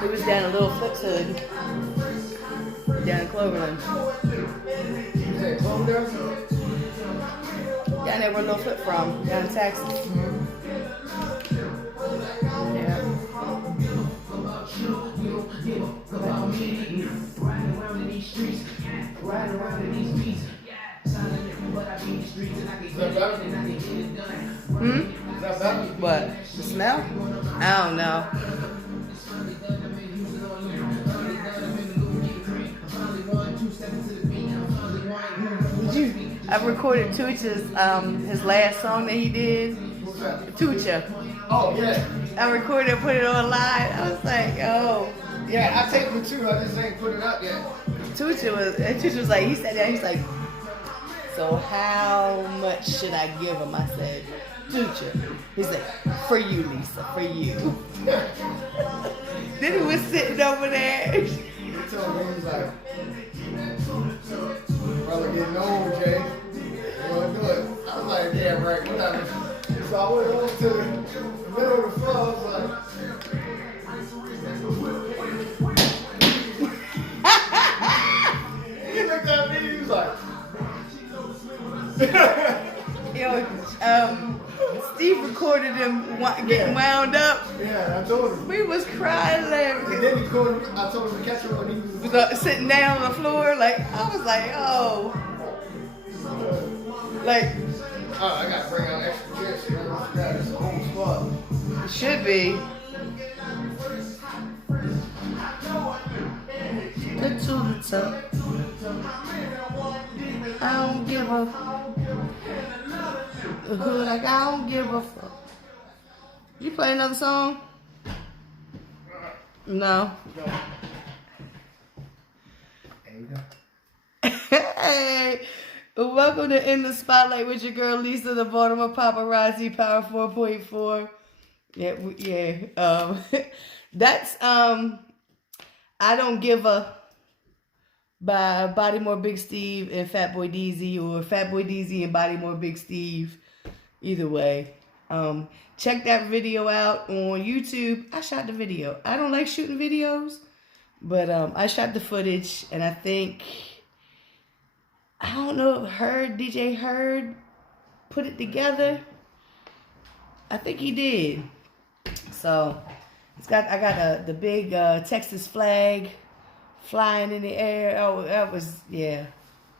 He was down a Little Flips hood. Down in Cloverland. Down there where Little Flip from. Down in Texas. Yeah. What? The smell? I don't know. I've recorded Tucha's his last song that he did. Tucha. Oh yeah. I recorded and put it on live. I was like, oh. Yeah, I taped it too. I just ain't put it up yet. Tucha was like, he sat down, he's like, so how much should I give him? I said, Tucha. He's like, for you, Lisa, for you. Then he was sitting over there. He told me, he was like, brother getting old, Jay. You want to do it? I was like, yeah, right, whatever. So I went over to the middle of the floor. I was like, he looked at me, he was like, yo, Steve recorded him getting wound up. yeah, I told him. We was crying laughing. And then he called him, I told him to catch him when he was Sitting down on the floor, like, I was like, oh. Like, oh, I gotta bring out extra chairs. You know, it's a whole spot. it should be. Get to the top. I don't give a like I don't give a fuck. You play another song? No. There you go. Hey, welcome to In the Spotlight with your girl Lisa, the Baltimore Paparazzi, Power 4.4. Yeah. That's I Don't Give a by Bodymore Big Steve and Fatboy DZ, or Fatboy DZ and Bodymore Big Steve. Either way. Check that video out on YouTube. I shot the video. I don't like shooting videos, but I shot the footage, and I think, I don't know if DJ Heard put it together. I think he did. So I got the big Texas flag flying in the air. Oh, that was, yeah.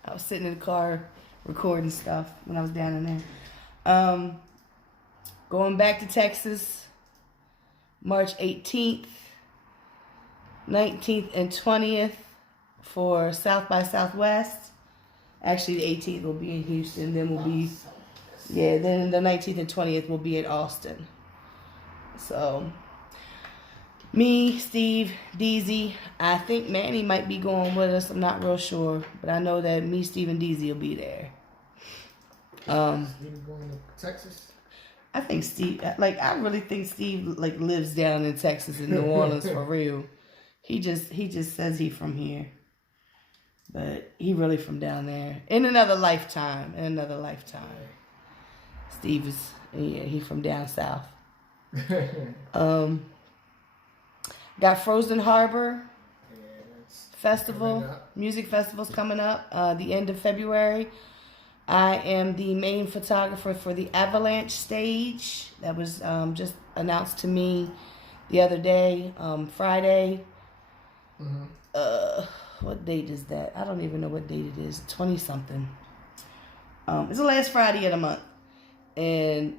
I was sitting in the car recording stuff when I was down in there. Going back to Texas, March 18th, 19th, and 20th for South by Southwest. Actually, the 18th will be in Houston. Then then the 19th and 20th will be in Austin. So, me, Steve, DZ, I think Manny might be going with us. I'm not real sure, but I know that me, Steve, and DZ will be there. You going to Texas? I think Steve, I really think Steve, lives down in Texas and New Orleans for real. He just says he from here, but he really from down there. In another lifetime. Steve is, he from down south. Got Frozen Harbor Festival, music festival's coming up the end of February. I am the main photographer for the Avalanche stage. That was just announced to me the other day, Friday. Mm-hmm. What date is that? I don't even know what date it is. 20-something. It's the last Friday of the month. And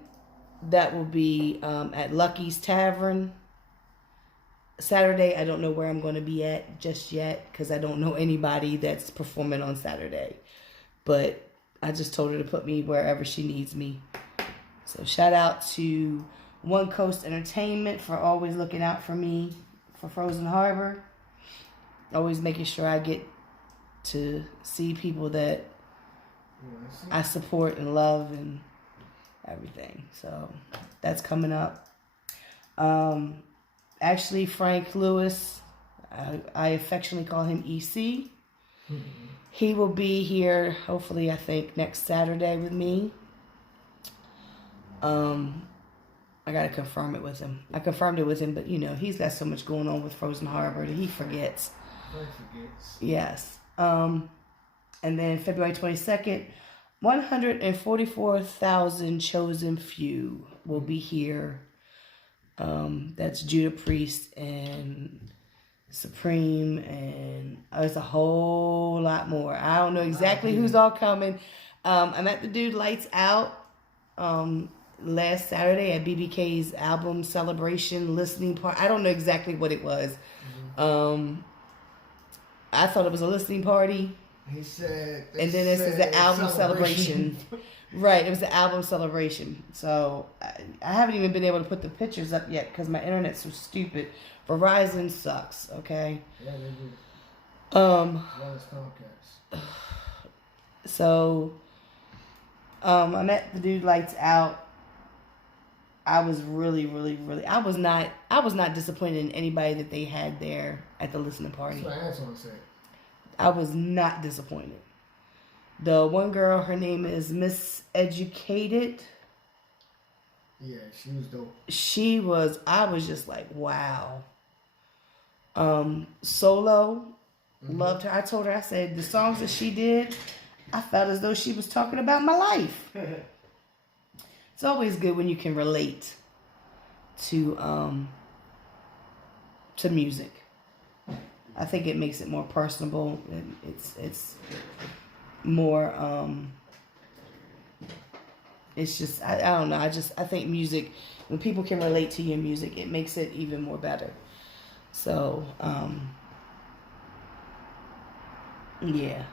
that will be at Lucky's Tavern. Saturday, I don't know where I'm going to be at just yet because I don't know anybody that's performing on Saturday. But I just told her to put me wherever she needs me. So shout out to One Coast Entertainment for always looking out for me for Frozen Harbor. Always making sure I get to see people that I support and love and everything. So that's coming up. Actually, Frank Lewis, I affectionately call him EC. Mm-hmm. He will be here, hopefully, I think, next Saturday with me. Got I gotta confirm it with him. I confirmed it with him, but he's got so much going on with Frozen Harbor that he forgets. Yes. And then February 22nd, 144,000 chosen few will be here. That's Judah Priest and Supreme, and there's a whole lot more. I don't know exactly who's all coming. I'm at the Dude Lights Out last Saturday at BBK's album celebration listening party. I don't know exactly what it was. I thought it was a listening party. He said, and then this is the album celebration. Right, it was the album celebration. So I haven't even been able to put the pictures up yet because my internet's so stupid. Verizon sucks. Okay. Yeah, they do. So, I'm at the Dude Lights Out. I was really, I was not disappointed in anybody that they had there at the listening party. That's what Antoine said. I was not disappointed. The one girl, her name is Miss Educated. Yeah, she was dope. I was just like, wow. Solo, loved her. I told her, I said, the songs that she did, I felt as though she was talking about my life. It's always good when you can relate to music. I think it makes it more personable. It's more it's just I don't know. I think music, when people can relate to your music, it makes it even more better. So yeah.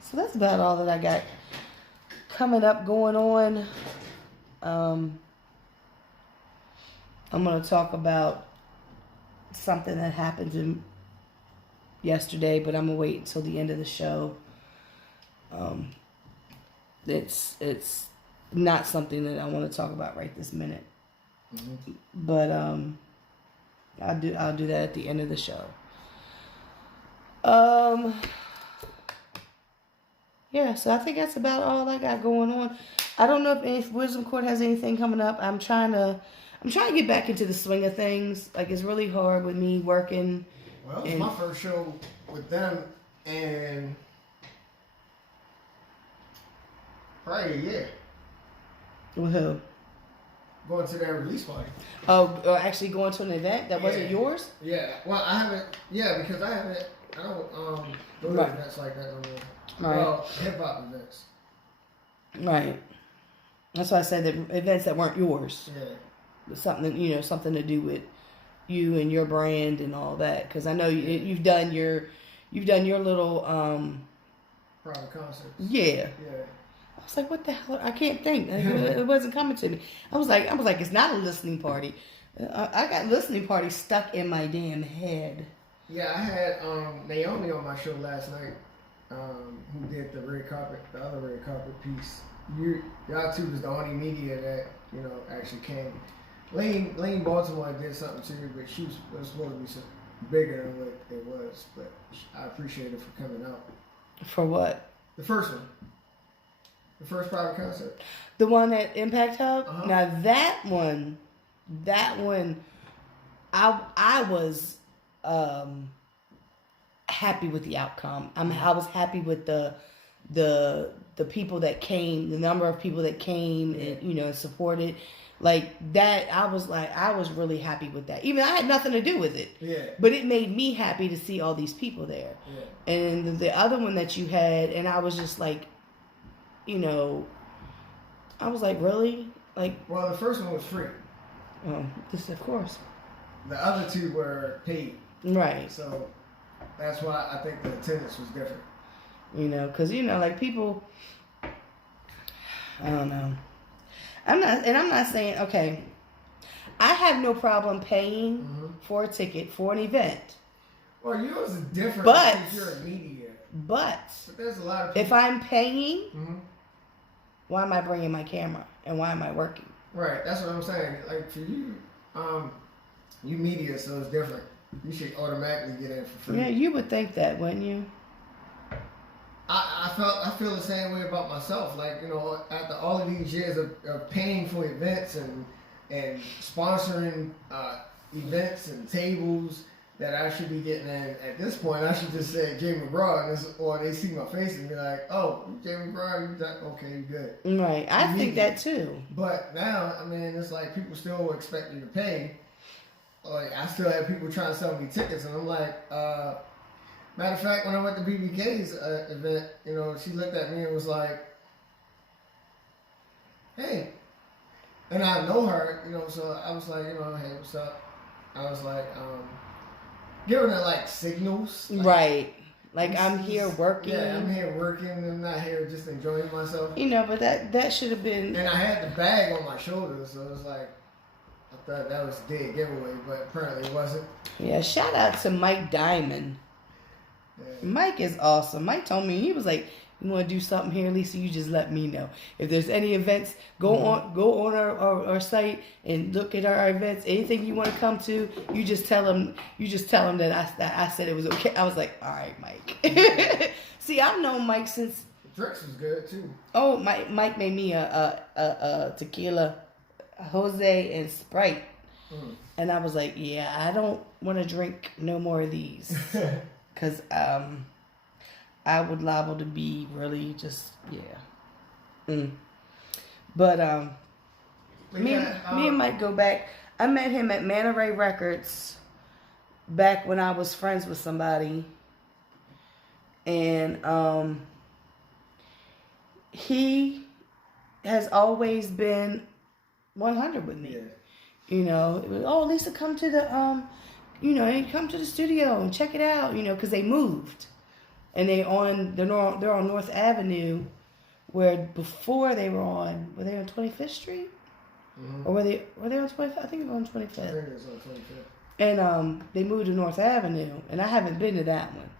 So that's about all that I got coming up, going on. I'm going to talk about something that happened yesterday, but I'm going to wait until the end of the show. It's not something that I want to talk about right this minute. Mm-hmm. But I'll do that at the end of the show. Yeah, so I think that's about all I got going on. I don't know if Wisdom Court has anything coming up. I'm trying to get back into the swing of things. Like, it's really hard with me working. Well, it was my first show with them, and probably a year. With who? Going to their release party. Oh, actually going to an event that wasn't yours? Yeah. Well, I haven't. Yeah, because I don't go to events like that no more. Right. Well, hip hop events. Right. That's why I said that events that weren't yours. Yeah. Something, something to do with you and your brand and all that. Because I know you've done your little private concerts. Yeah. Yeah. I was like, what the hell? I can't think. It wasn't coming to me. I was like, it's not a listening party. I got listening party stuck in my damn head. Yeah, I had Naomi on my show last night. Who did the other red carpet piece. Y'all two was the only media that, actually came. Lane Baltimore did something too, but she was supposed to be bigger than what it was. But I appreciate her for coming out. For what? The first one. The first private concert. The one at Impact Hub? Uh-huh. Now that one, I was happy with the outcome. I was happy with the people that came, the number of people that came and supported. Like that, I was really happy with that. Even I had nothing to do with it. Yeah. But it made me happy to see all these people there. Yeah. And the other one that you had, and I was just like, I was like, really? Like, well, the first one was free. Oh, this of course. The other two were paid. Right. So that's why I think the attendance was different. Because like people, I don't know. I'm not saying, okay, I have no problem paying for a ticket for an event. Well, yours is different but if you're a media. But there's a lot of people. If I'm paying, why am I bringing my camera and why am I working? Right, that's what I'm saying. Like for you, you media, so it's different. You should automatically get in for free. Yeah, you would think that, wouldn't you? I feel the same way about myself. Like, after all of these years of paying for events and and sponsoring events and tables that I should be getting in. At this point, I should just say Jay McGraw, or they see my face and be like, "Oh, Jay McGraw, okay, you good." Right, I think that too. But now, I mean, it's like people still expect me to pay. Like, I still have people trying to sell me tickets, and I'm like, matter of fact, when I went to BBK's event, you know, she looked at me and was like, "Hey," and I know her, you know, so I was like, you know, "Hey, what's up?" I was like, giving her like signals, like, right? Like, I'm here working. Yeah, I'm here working. I'm not here just enjoying myself. You know, but that should have been. And I had the bag on my shoulders, so it was like, I thought that was a dead giveaway, but apparently it wasn't. Yeah, shout out to Mike Diamond. Yeah. Mike is awesome. Mike told me, he was like, "You want to do something here, Lisa? You just let me know. If there's any events, go on our site and look at our events. Anything you want to come to, you just tell them. that I said it was okay." I was like, "All right, Mike." See, I've known Mike since. The drinks was good too. Oh, Mike made me a tequila, Jose, and Sprite, and I was like, "Yeah, I don't want to drink no more of these." Because I would liable to be really just, But me and Mike go back. I met him at Manta Ray Records back when I was friends with somebody. And he has always been 100 with me. Yeah. You know, it was, "Oh, Lisa, come to the come to the studio and check it out," you know, because they moved. And they're on North Avenue, where before they were on 25th Street? Mm-hmm. Or were they on 25th? I think they were on 25th. I think it was on 25th. And they moved to North Avenue, and I haven't been to that one.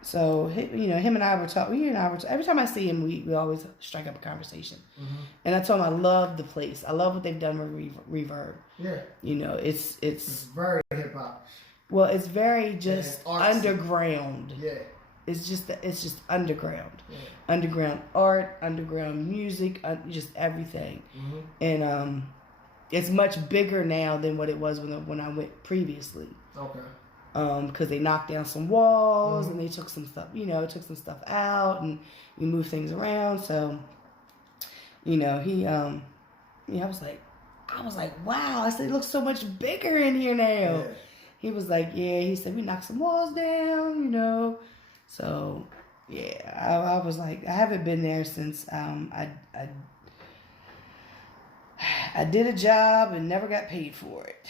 So, him and I were talking. Every time I see him, we always strike up a conversation. Mm-hmm. And I told him I love the place. I love what they've done with Reverb. Yeah. You know, it's very hip hop. Well, it's very just underground. Yeah. It's just underground. Yeah. Underground art, underground music, just everything. Mm-hmm. And it's much bigger now than what it was when I went previously. Okay. Because they knocked down some walls, and they took some stuff out, and we moved things around. So, I was like, wow. I said, "It looks so much bigger in here now." Yeah. He was like, "Yeah." He said, "We knocked some walls down, So, yeah, I was like, I haven't been there since I did a job and never got paid for it.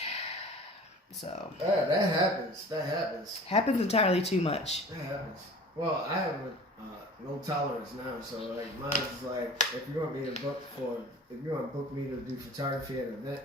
So that happens. Happens entirely too much. That happens. Well, I have no tolerance now, so like mine is like, if you want to book me to do photography at an event,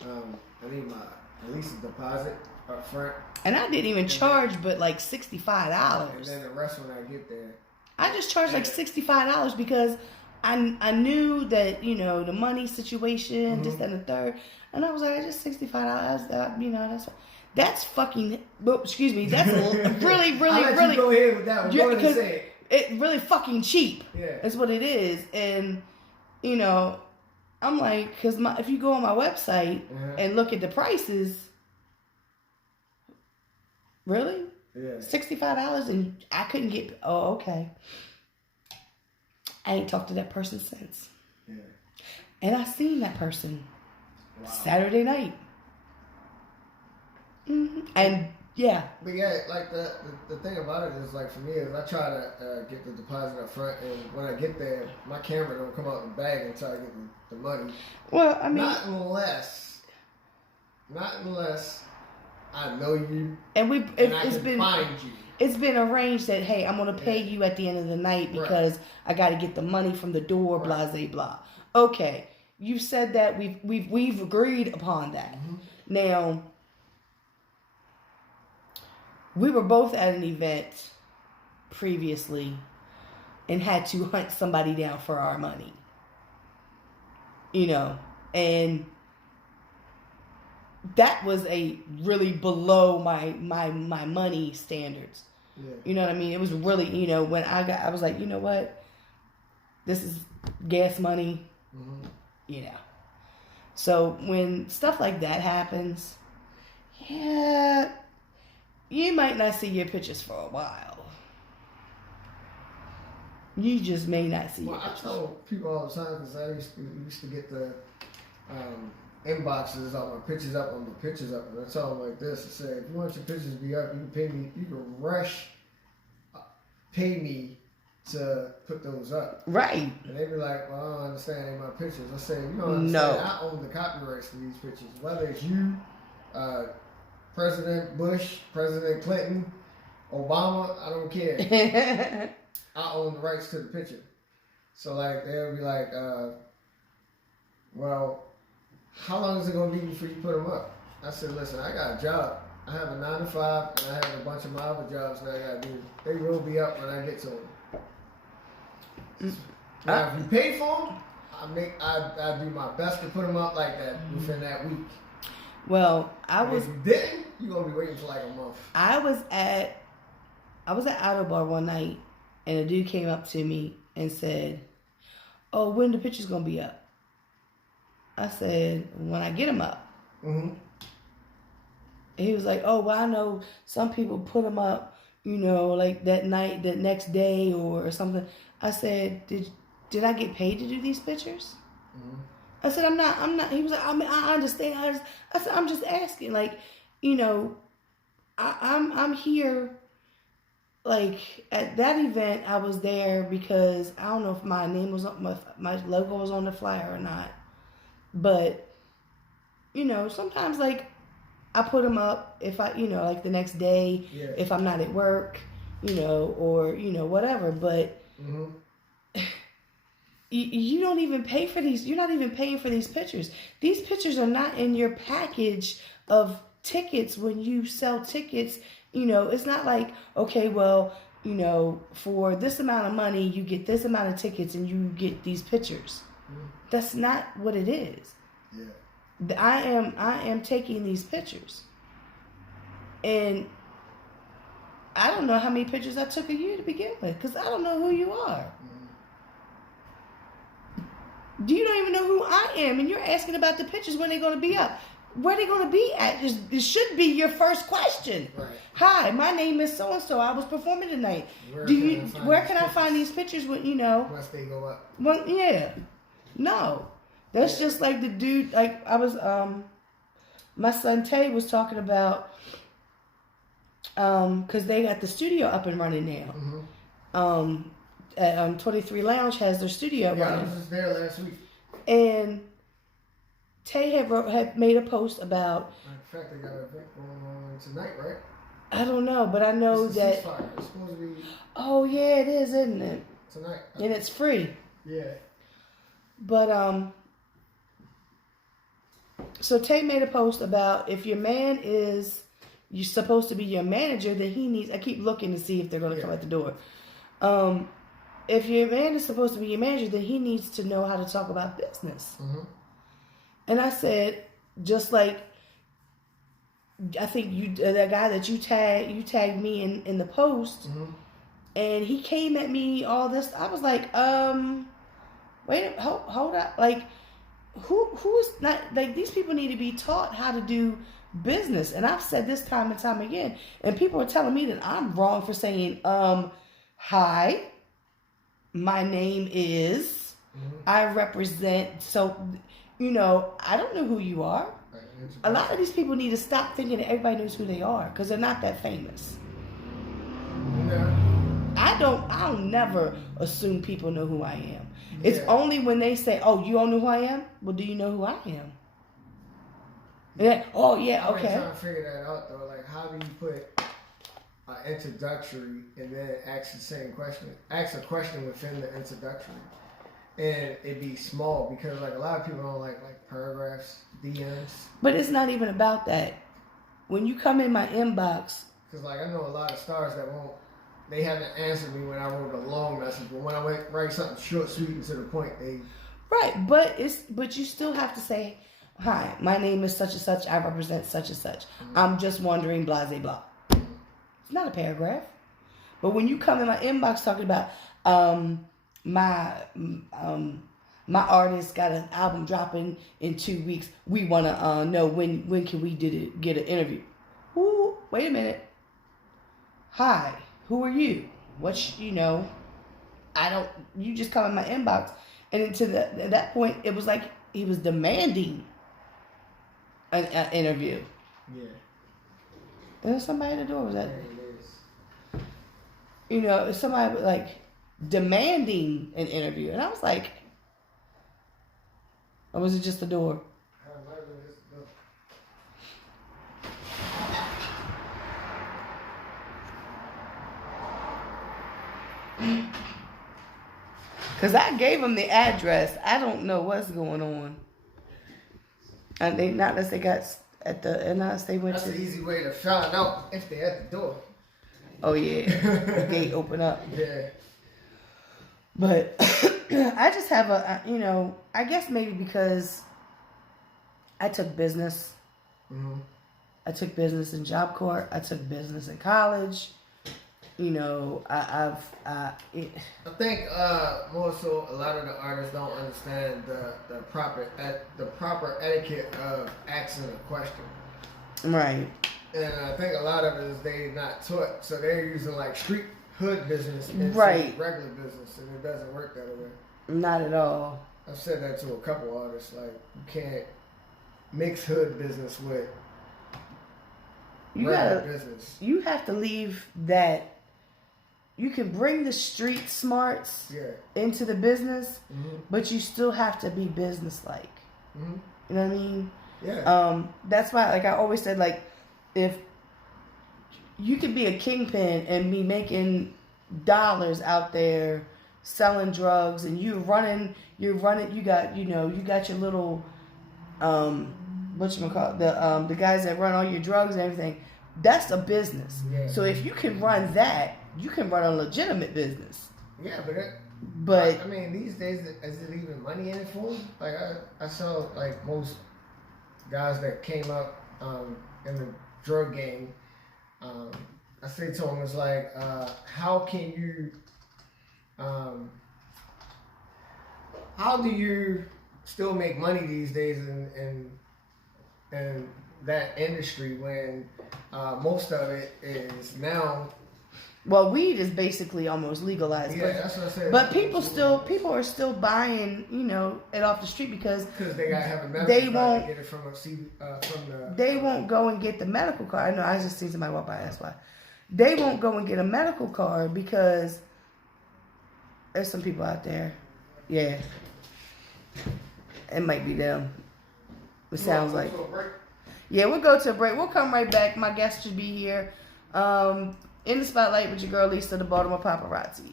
I need at least a deposit up front. And I didn't even charge, but like $65. And then the rest when I get there. I just charged like $65 because I knew that, the money situation, this, that, and the third. And I was like, just $65. That's fucking, excuse me, that's really, really, I'll let really. You go ahead with that one. Go ahead and say it. It's really fucking cheap. Yeah. That's what it is. And, I'm like, because if you go on my website and look at the prices, really? Yeah. $65 and I couldn't get, okay. I ain't talked to that person since. Yeah. And I seen that person Saturday night. Mm-hmm. And yeah. But yeah, like the thing about it is, like, for me, is I try to get the deposit up front, and when I get there, my camera don't come out in the bag until I get the money. Well, I mean, not unless I know you, and I can find you. It's been arranged that, hey, I'm gonna pay you at the end of the night because I got to get the money from the door. Blah blah blah. Okay, you said that we've agreed upon that. Mm-hmm. Now, we were both at an event previously and had to hunt somebody down for our money. And that was a really below my money standards. Yeah. You know what I mean? It was really, when I was like, you know what? This is gas money. Mm-hmm. So when stuff like that happens, yeah, you might not see your pictures for a while. You just may not see your pictures. I tell people all the time, because I used to get the inboxes on my pictures up, and I tell them like this: I say, if you want your pictures to be up, you can pay me. You can pay me to put those up. Right. And they be like, well, I don't understand, they my pictures. I say, you don't understand, I own the copyrights to these pictures. Whether it's you, President Bush, President Clinton, Obama, I don't care. I own the rights to the picture. So like, they'll be like, well, how long is it going to be before you put them up? I said, listen, I got a job. I have a 9 to 5, and I have a bunch of my other jobs that I got to do. They will be up when I get to them. Now, if you pay for them, I do my best to put them up like that within that week. Well, if you didn't, you're gonna be waiting for like a month. I was at Auto Bar one night, and a dude came up to me and said, "Oh, when the picture's gonna be up?" I said, "When I get them up." Mm-hmm. He was like, "Oh, well, I know some people put them up, like that night, the next day, or something." I said, "Did I get paid to do these pictures?" Mm-hmm. I said, I'm not. He was like, I mean, I understand. I said, I'm just asking, like, I'm here. Like at that event, I was there because I don't know if my name was on my logo was on the flyer or not, but sometimes like I put them up if I like the next day if I'm not at work, or whatever, but. Mm-hmm. You don't even pay for these. You're not even paying for these pictures. These pictures are not in your package of tickets when you sell tickets. It's not like, okay, well, for this amount of money, you get this amount of tickets and you get these pictures. Mm-hmm. That's not what it is. Yeah. I am taking these pictures. And I don't know how many pictures I took of you to begin with, because I don't know who you are. You don't even know who I am, and you're asking about the pictures when they're going to be up. Where they going to be at? It should be your first question. Right. Hi, my name is so and so. I was performing tonight. Where can I find these pictures? When once they go up. Well, yeah, no, that's just like the dude. Like I was, my son Tay was talking about, because they got the studio up and running now. Mm-hmm. 23 Lounge has their studio running. Yeah, I was just there last week. And Tay had made a post about. In fact, they got an event going on tonight, right? I don't know, but I know it's that. It's supposed to be. Oh yeah, it is, isn't it? Tonight. And it's free. Yeah. But so Tay made a post about if your man is you're supposed to be your manager, then he needs. I keep looking to see if they're going to come at the door. If your man is supposed to be your manager, then he needs to know how to talk about business. Mm-hmm. And I said, just like, I think that guy that you tagged me in the post, mm-hmm. and he came at me all this. I was like, wait, hold up, like, who's not like these people need to be taught how to do business. And I've said this time and time again, and people are telling me that I'm wrong for saying, hi. My name is, I represent, so, I don't know who you are. A lot of these people need to stop thinking that everybody knows who they are, because they're not that famous. Yeah. I'll never assume people know who I am. Yeah. It's only when they say, oh, you don't know who I am? Well, do you know who I am? Yeah. Oh, yeah, okay. I'm trying to figure that out, though. Like, how do you put introductory and then ask the same question, ask a question within the introductory, and it be small, because like a lot of people don't like paragraphs, DMs. But it's not even about that. When you come in my inbox, because like I know a lot of stars that they haven't answered me when I wrote a long message, but when I write something short, sweet, and to the point, they right. But you still have to say, hi, my name is such and such. I represent such and such. Mm-hmm. I'm just wondering, blah blah blah. Not a paragraph. But when you come in my inbox talking about my artist got an album dropping in 2 weeks. We want to know when can we get an interview. Ooh, wait a minute. Hi, who are you? You just come in my inbox. And at that point, it was like he was demanding an interview. Yeah. And there's somebody at the door. Was that? There it is. You know, somebody like demanding an interview. And I was like, or was it just the door? Because I gave him the address. I don't know what's going on. And they, not unless they got at the, unless they went That's to. an easy way to find out if they're at the door. Oh, yeah. The gate open up. Yeah. But I just have I guess maybe because I took business. Mm-hmm. I took business in Job Corps. I took business in college. You know, I think more so a lot of the artists don't understand the proper etiquette of asking a question. Right. And I think a lot of it is they not taught, so they're using like street hood business instead right. of regular business, and it doesn't work that way. Not at all. I've said that to a couple artists, like you can't mix hood business with regular business. You have to leave that. You can bring the street smarts into the business, but you still have to be business-like. Mm-hmm. You know what I mean? Yeah. That's why, like I always said, like if you could be a kingpin and be making dollars out there selling drugs, and you got your little whatchamacallit, the guys that run all your drugs and everything. That's a business. Yeah. So if you can run that, you can run a legitimate business. Yeah, but I mean, these days, is it even money in it for them? Like I saw like most guys that came up in the drug game. I say to them, it's like, how can you, how do you still make money these days in that industry when most of it is now. Well, weed is basically almost legalized. Yeah, that's what I said. But people are still buying, it off the street because they gotta have a medical card to get it from the. They won't go and get the medical card. No, I just seen somebody walk by. That's why they won't go and get a medical card because there's some people out there. Yeah, it might be them. It sounds like. Yeah, we'll go to a break. We'll come right back. My guest should be here. In the spotlight with your girl Lisa, the Baltimore Paparazzi.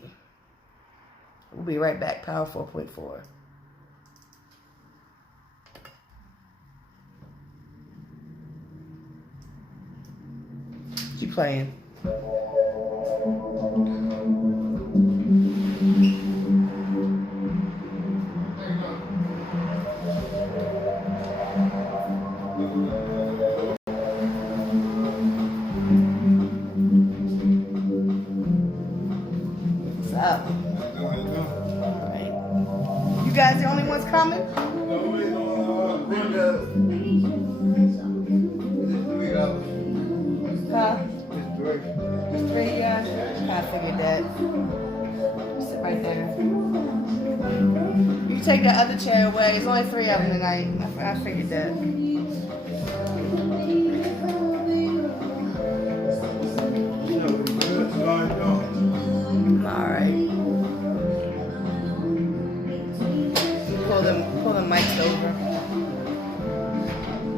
We'll be right back. Power 4.4. You playing? Up. Alright. You guys the only ones coming? Huh? There's three, yeah. I figured that. Sit right there. You take that other chair away. There's only three of them tonight. I figured that. Alright. Pull the mics over.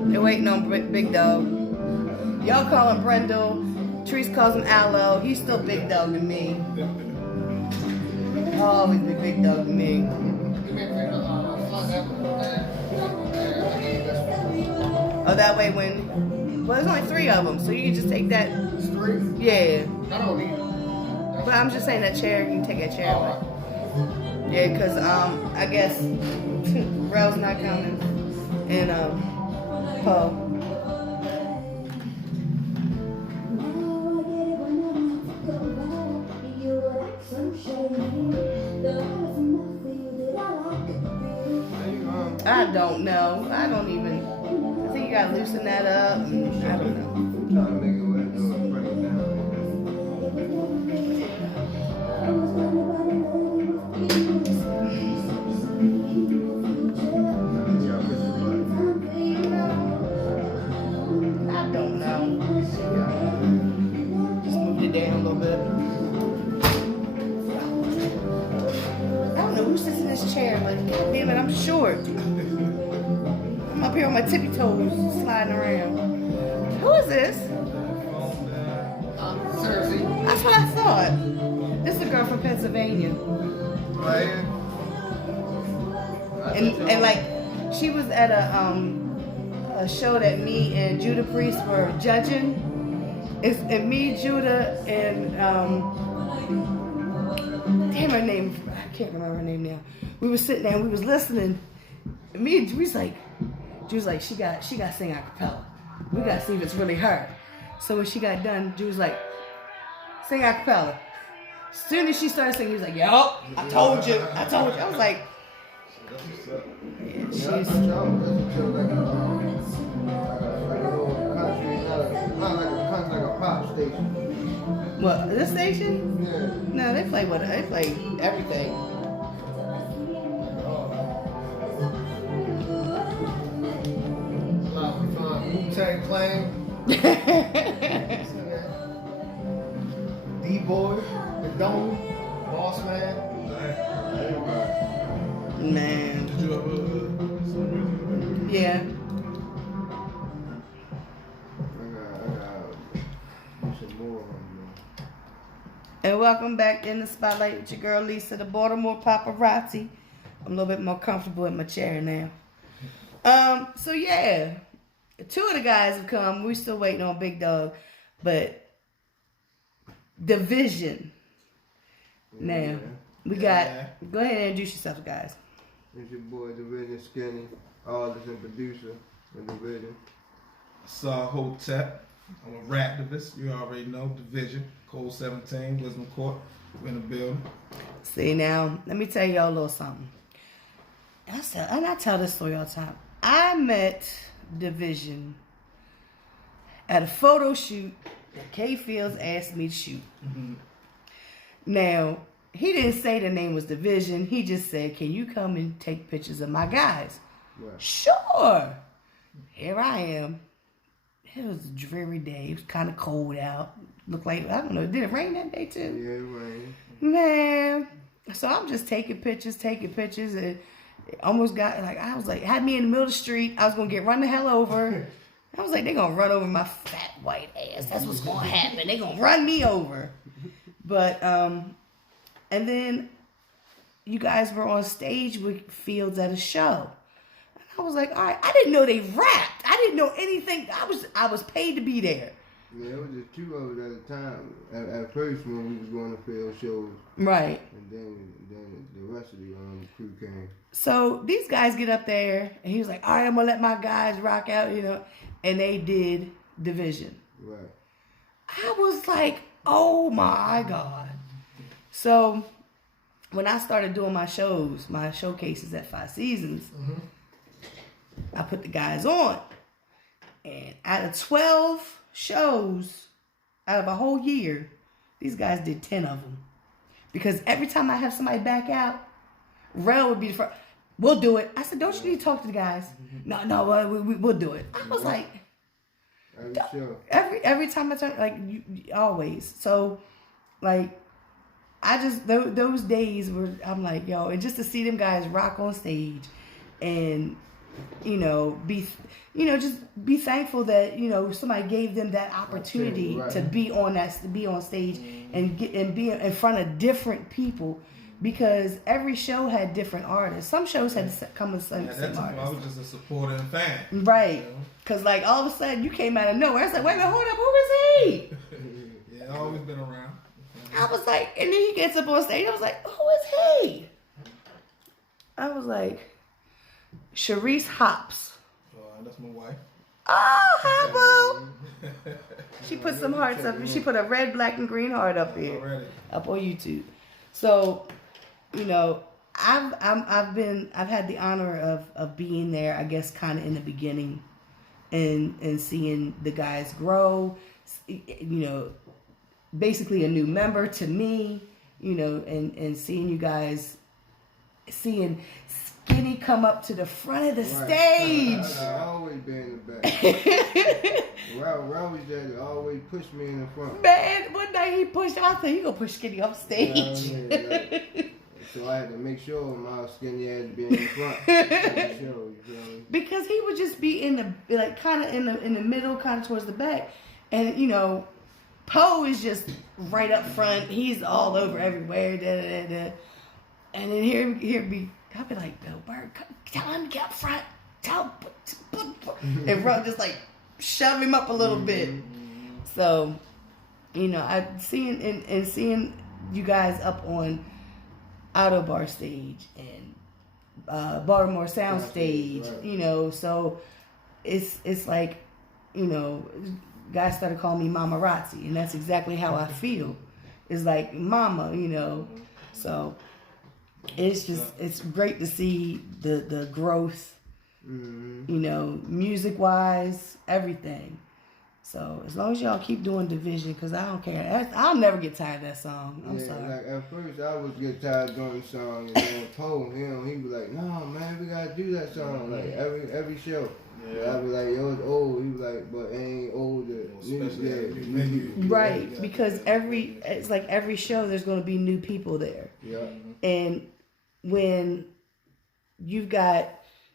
They're waiting on Big Dog. Y'all call him Brendel. Treese calls him Aloe. He's still Big Dog to me. Always be Big Dog to me. Oh, that way when... Well, there's only three of them, so you can just take that... Three? Yeah. I don't need it. But I'm just saying that chair, you can take that chair away. Yeah, because I guess Rel's not coming. And Poe. I don't know. I don't even. I think you gotta loosen that up. I don't know. Trying to make it wet, so bring it down. I don't know. Just moved it down a little bit. I don't know who sits in this chair, but god damn it, I'm short. I'm up here on my tippy toes, sliding around. Who is this? Cersei. That's what I thought. This is a girl from Pennsylvania. Right here. And like, she was at a show that me and Judah Priest were judging. And me, Judah, and damn her name, I can't remember her name now. We were sitting there and we was listening. And me and Judah was like, she got to sing a cappella. We got to see if it's really her. So when she got done, Judah was like, sing a cappella. As soon as she started singing, he was like, yup, I told you. I was like, yeah, she's... Like a little country, not like a pop station. What, this station? Yeah. No, they play everything. Wu-Tang Clan. D-Boy, the Dome, Boss Man. Man. Did you ever Yeah. I got some more on And welcome back in the spotlight with your girl Lisa, the Baltimore paparazzi. I'm a little bit more comfortable in my chair now. So yeah, 2 of the guys have come. We're still waiting on Big Dog, but Division. Now we got. Go ahead and introduce yourself, guys. It's your boy Division Skinny, artist and producer of Division. saw Hotep? I'm a raptivist. You already know. Division. Code 17, Wisdom Court. We're in the building. See now, let me tell y'all a little something. And I tell this story all the time. I met Division at a photo shoot that K Fields asked me to shoot. Mm-hmm. Now, he didn't say the name was Division. He just said, can you come and take pictures of my guys? Right. Sure. Here I am. It was a dreary day. It was kind of cold out. Looked like, I don't know, did it rain that day too? Yeah, it rained. Man. So I'm just taking pictures. And it almost got, I was like, had me in the middle of the street. I was going to get run the hell over. I was like, they're going to run over my fat white ass. That's what's going to happen. They're going to run me over. But, and then you guys were on stage with Fields at a show. And I was like, all right, I didn't know they rapped. I didn't know anything. I was paid to be there. Yeah, it was just 2 of us at a time. At first, when we was going to field shows. Right. And then the rest of the crew came. So these guys get up there, and he was like, all right, I'm going to let my guys rock out, and they did Division. Right. I was like, oh my God. So when I started doing my showcases at 5 Seasons, I put the guys on. And out of 12 shows, out of a whole year, these guys did 10 of them. Because every time I have somebody back out, Rel would be the first. We'll do it. I said, don't you need to talk to the guys? No, we'll do it. I was like, every time I turn, always. So, I just, those days were, I'm like, yo, and just to see them guys rock on stage and, just be thankful that, somebody gave them that opportunity to be on stage and be in front of different people. Because every show had different artists. Some shows had to come with some artists. I was just a supporter and fan. Right. Because, all of a sudden, you came out of nowhere. I was like, wait a minute, hold up, who is he? Yeah, always been around. I was like, and then he gets up on stage. I was like, who is he? I was like, Sharice Hops. That's my wife. Oh, hi, boo. She put some hearts up. She put a red, black, and green heart up here. Already. Up on YouTube. So, I I've had the honor of being there, I guess, kind of in the beginning, and seeing the guys grow, basically a new member to me, and seeing you guys, seeing Skinny come up to the front of the stage. I always been in the back. Rowdy's dad always pushed me in the front. Man, one day he pushed. I thought you gonna push Skinny off stage. So I had to make sure my Skinny had to be in the front. Show, because he would just be in the kind of in the middle, kind of towards the back, and Poe is just right up front. He's all over everywhere. And then here be. I'll be like, Bill Burr, tell him to get up front. And Ron just like shove him up a little bit. So, I seeing you guys up on Autobar stage and Baltimore Sound stage, right. So it's like, guys started calling me Mama Razzi, and that's exactly how I feel. It's like Mama, So it's great to see the growth, music wise, everything. So as long as y'all keep doing Division, because I don't care. I'll never get tired of that song. I'm sorry. Like at first I would get tired of doing the song, and then Poe, he was like, "No, man, we gotta do that song like every show." Yeah. I was like, "Yo, it's old." He was like, "But it ain't old." Right, because it's like every show there's going to be new people there. Yeah. And when you've got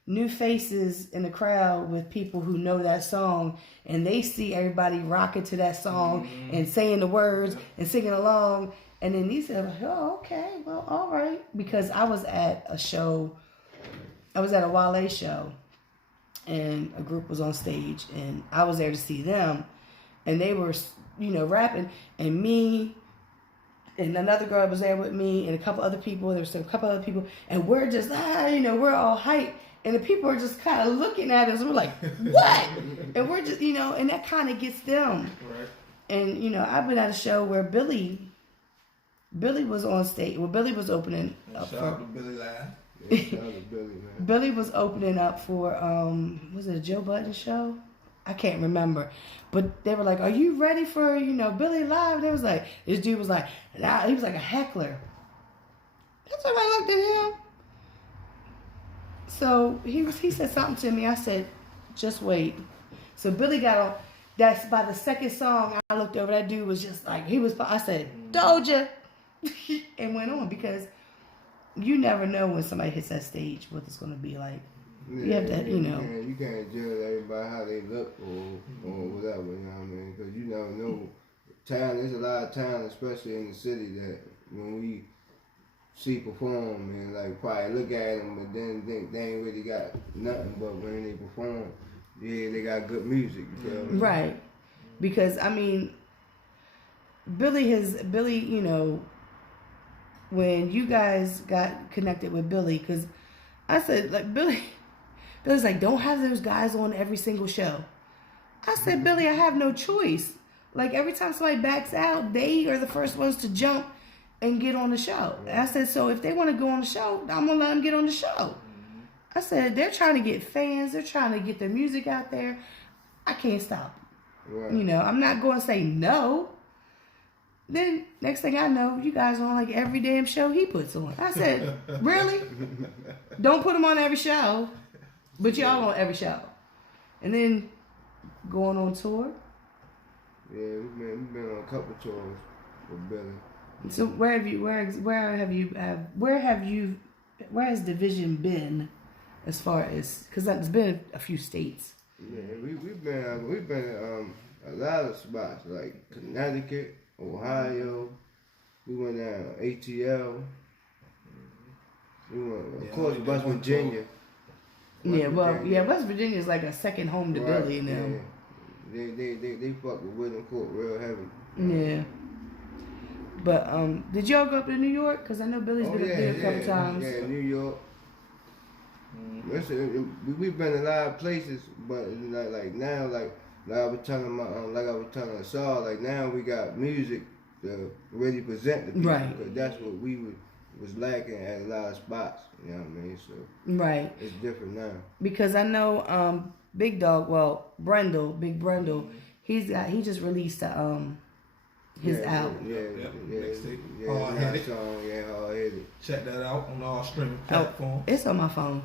new faces in the crowd with people who know that song, and they see everybody rocking to that song and saying the words and singing along, and then these are like, oh, okay, well, all right. Because I was at a Wale show, and a group was on stage, and I was there to see them, and they were, rapping, and me and another girl was there with me, and a couple other people. There was a couple other people, and we're just, we're all hyped. And the people are just kind of looking at us. We're like, what? And we're just, and that kind of gets them. Right. And, I've been at a show where Billy was on stage. Well, Billy was opening up Shout out to Billy Live. Yeah, shout out to Billy, man. Billy was opening up for, was it a Joe Budden show? I can't remember. But they were like, are you ready for, Billy Live? And they was like, this dude was like, he was like a heckler. That's when I looked at him. So he said something to me. I said, just wait. So Billy got on. That's by the second song. I looked over. That dude was just like, I said, Doja. And went on, because you never know when somebody hits that stage what it's going to be like. Yeah, you have to, You can't judge everybody how they look or whatever, you know what I mean? Because you never know. There's a lot of talent, especially in the city, that when we see perform and like probably look at them, but then think they ain't really got nothing. But when they perform, yeah, they got good music. You feel me? Right, because Billy, when you guys got connected with Billy, because I said like Billy's like, don't have those guys on every single show. I said, Billy, I have no choice. Like every time somebody backs out, they are the first ones to jump and get on the show. And I said, so if they want to go on the show, I'm going to let them get on the show. I said, they're trying to get fans. They're trying to get their music out there. I can't stop. Right. I'm not going to say no. Then next thing I know, you guys are on like every damn show he puts on. I said, really? Don't put him on every show, but y'all on every show. And then going on tour. Yeah, we've been on a couple tours with Billy. So where has Division been, as far as, because it's been a few states. Yeah, we've been a lot of spots like Connecticut, Ohio. We went down ATL. We went, of course, West Virginia. West Virginia is like a second home to Billy and them. Yeah. They fuck with William Court real heavy. Yeah. But did y'all go up to New York? Because I know Billy's been up there a couple times. Yeah, New York. We've been a lot of places, but like now, like I was telling Saul, like now we got music to really present the people, right? Because that's what we would was lacking at a lot of spots. You know what I mean? So Right. it's different now. Because I know Big Dog, Big Brundle, he just released his album. Hard-Headed. Hard-Headed. Check that out on all streaming platforms. It's on my phone.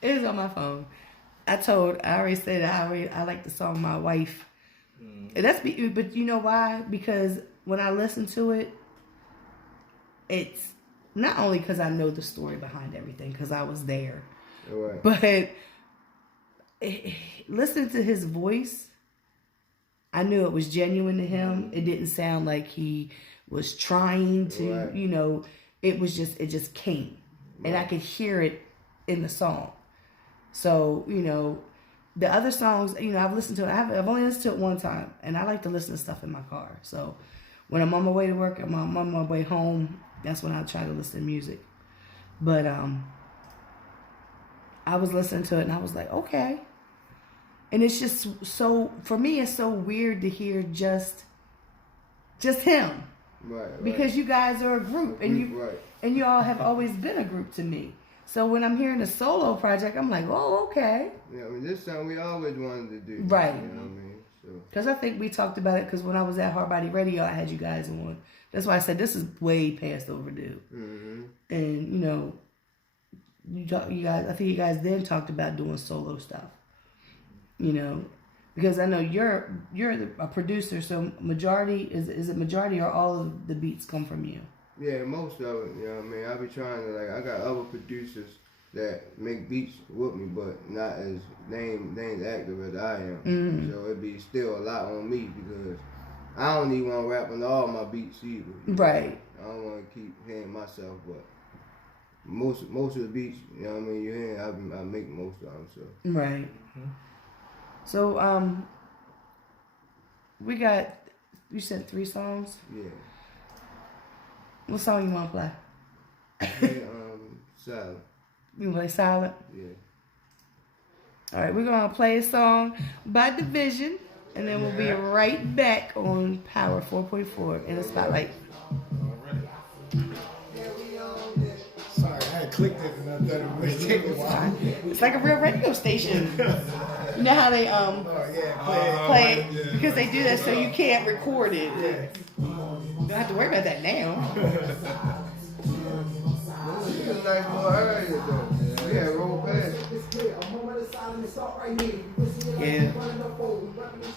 It's on my phone. I already said I like the song My Wife. And but you know why? Because when I listen to it, it's not only because I know the story behind everything, because I was there, Right. but listening to his voice, I knew it was genuine to him. It didn't sound like he was trying to, Right. it just came. Right. And I could hear it in the song. So, the other songs, I've listened to it. I've only listened to it one time, and I like to listen to stuff in my car. So when I'm on my way to work, I'm on my way home, that's when I try to listen to music. But I was listening to it, and I was like, okay. And it's just so, for me, it's so weird to hear just him. Right. Because you guys are a group, and you all have always been a group to me. So when I'm hearing a solo project, I'm like, oh, okay. Yeah, I mean, this time we always wanted to do. Right. You know what I mean? So. Because I think we talked about it, because when I was at Hard Body Radio, I had you guys on. That's why I said this is way past overdue. Mm-hmm. And, you guys, I think you guys then talked about doing solo stuff. Because I know you're a producer, so is it majority or all of the beats come from you? Yeah, most of it, you know what I mean? I be trying to, I got other producers that make beats with me, but not as named active as I am. Mm-hmm. So it be still a lot on me, because I don't even want to rap on all my beats either. Right. I don't want to keep hearing myself, but most of the beats, you know what I mean, you hear, I make most of them, so. Right. Mm-hmm. So, you said 3 songs? Yeah. What song you want to play? Silent. You want to play Silent? Yeah. All right, we're going to play a song by Division, and then we'll be right back on Power 4.4 in the Spotlight. Sorry, I had clicked it and I thought it was taking a while. It's like a real radio station. You know how they play it? Yeah. Because they do that so you can't record it. You don't have to worry about that now. It was nice more earlier though. We had roll past. Yeah. I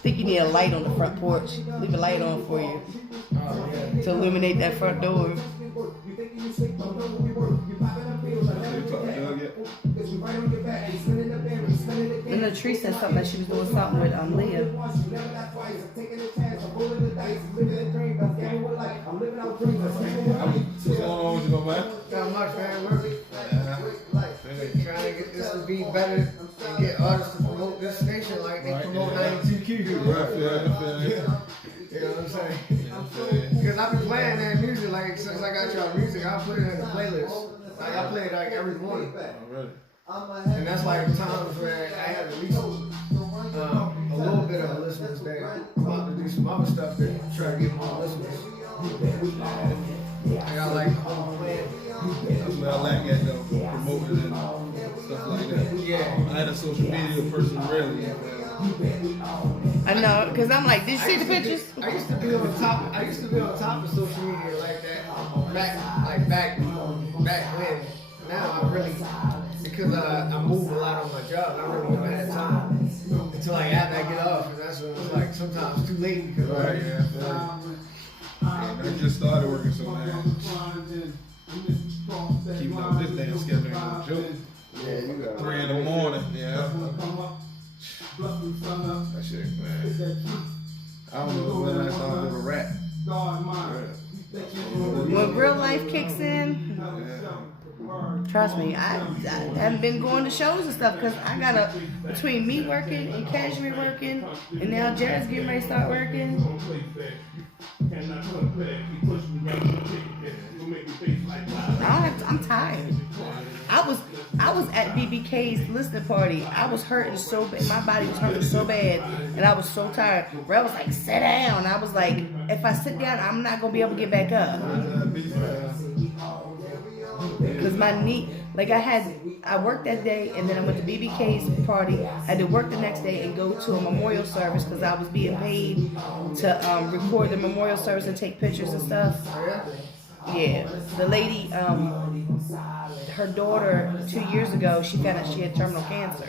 think you need a light on the front porch. Leave a light on for you to illuminate that front door. And Latrice said something that she was doing something with Leah. What's going on with you, man? Not much, man. We're trying to get this to be better and get artists to promote this station like they promote 92Q. Right, You know what I'm saying? Because I've been playing that music like since I got y'all music. I put it in the playlist. Like I play it like every morning. And that's like times where I have at least a little bit of listeners that I'm about to do some other stuff to try to get more listeners. I got like the whole plan. That's what I like at though, promoting and stuff like that. Yeah. I had a social media person rarely. I know, because I'm like, did you see the pictures? I used to be on top of social media like that back when. Now I really, because I move a lot on my job, I really don't have time until like after I get off, and that's when it's like sometimes too late because I just started working, so man, keeping up this damn schedule ain't no joke. Yeah, you got 3 in the morning, yeah. That shit, man. I don't know when I started with a rap. When real life kicks in, trust me, I haven't been going to shows and stuff because I gotta, between me working and Cashmere working, and now Jazz getting ready to start working. I'm tired. I was at BBK BBK's listening party, I was hurting so bad. My body was hurting so bad, and I was so tired. Red was like, sit down. I was like, if I sit down, I'm not going to be able to get back up. Because my knee, like I worked that day, and then I went to BBK's party. I had to work the next day and go to a memorial service because I was being paid to record the memorial service and take pictures and stuff. Yeah, the lady, her daughter 2 years ago, she found out she had terminal cancer,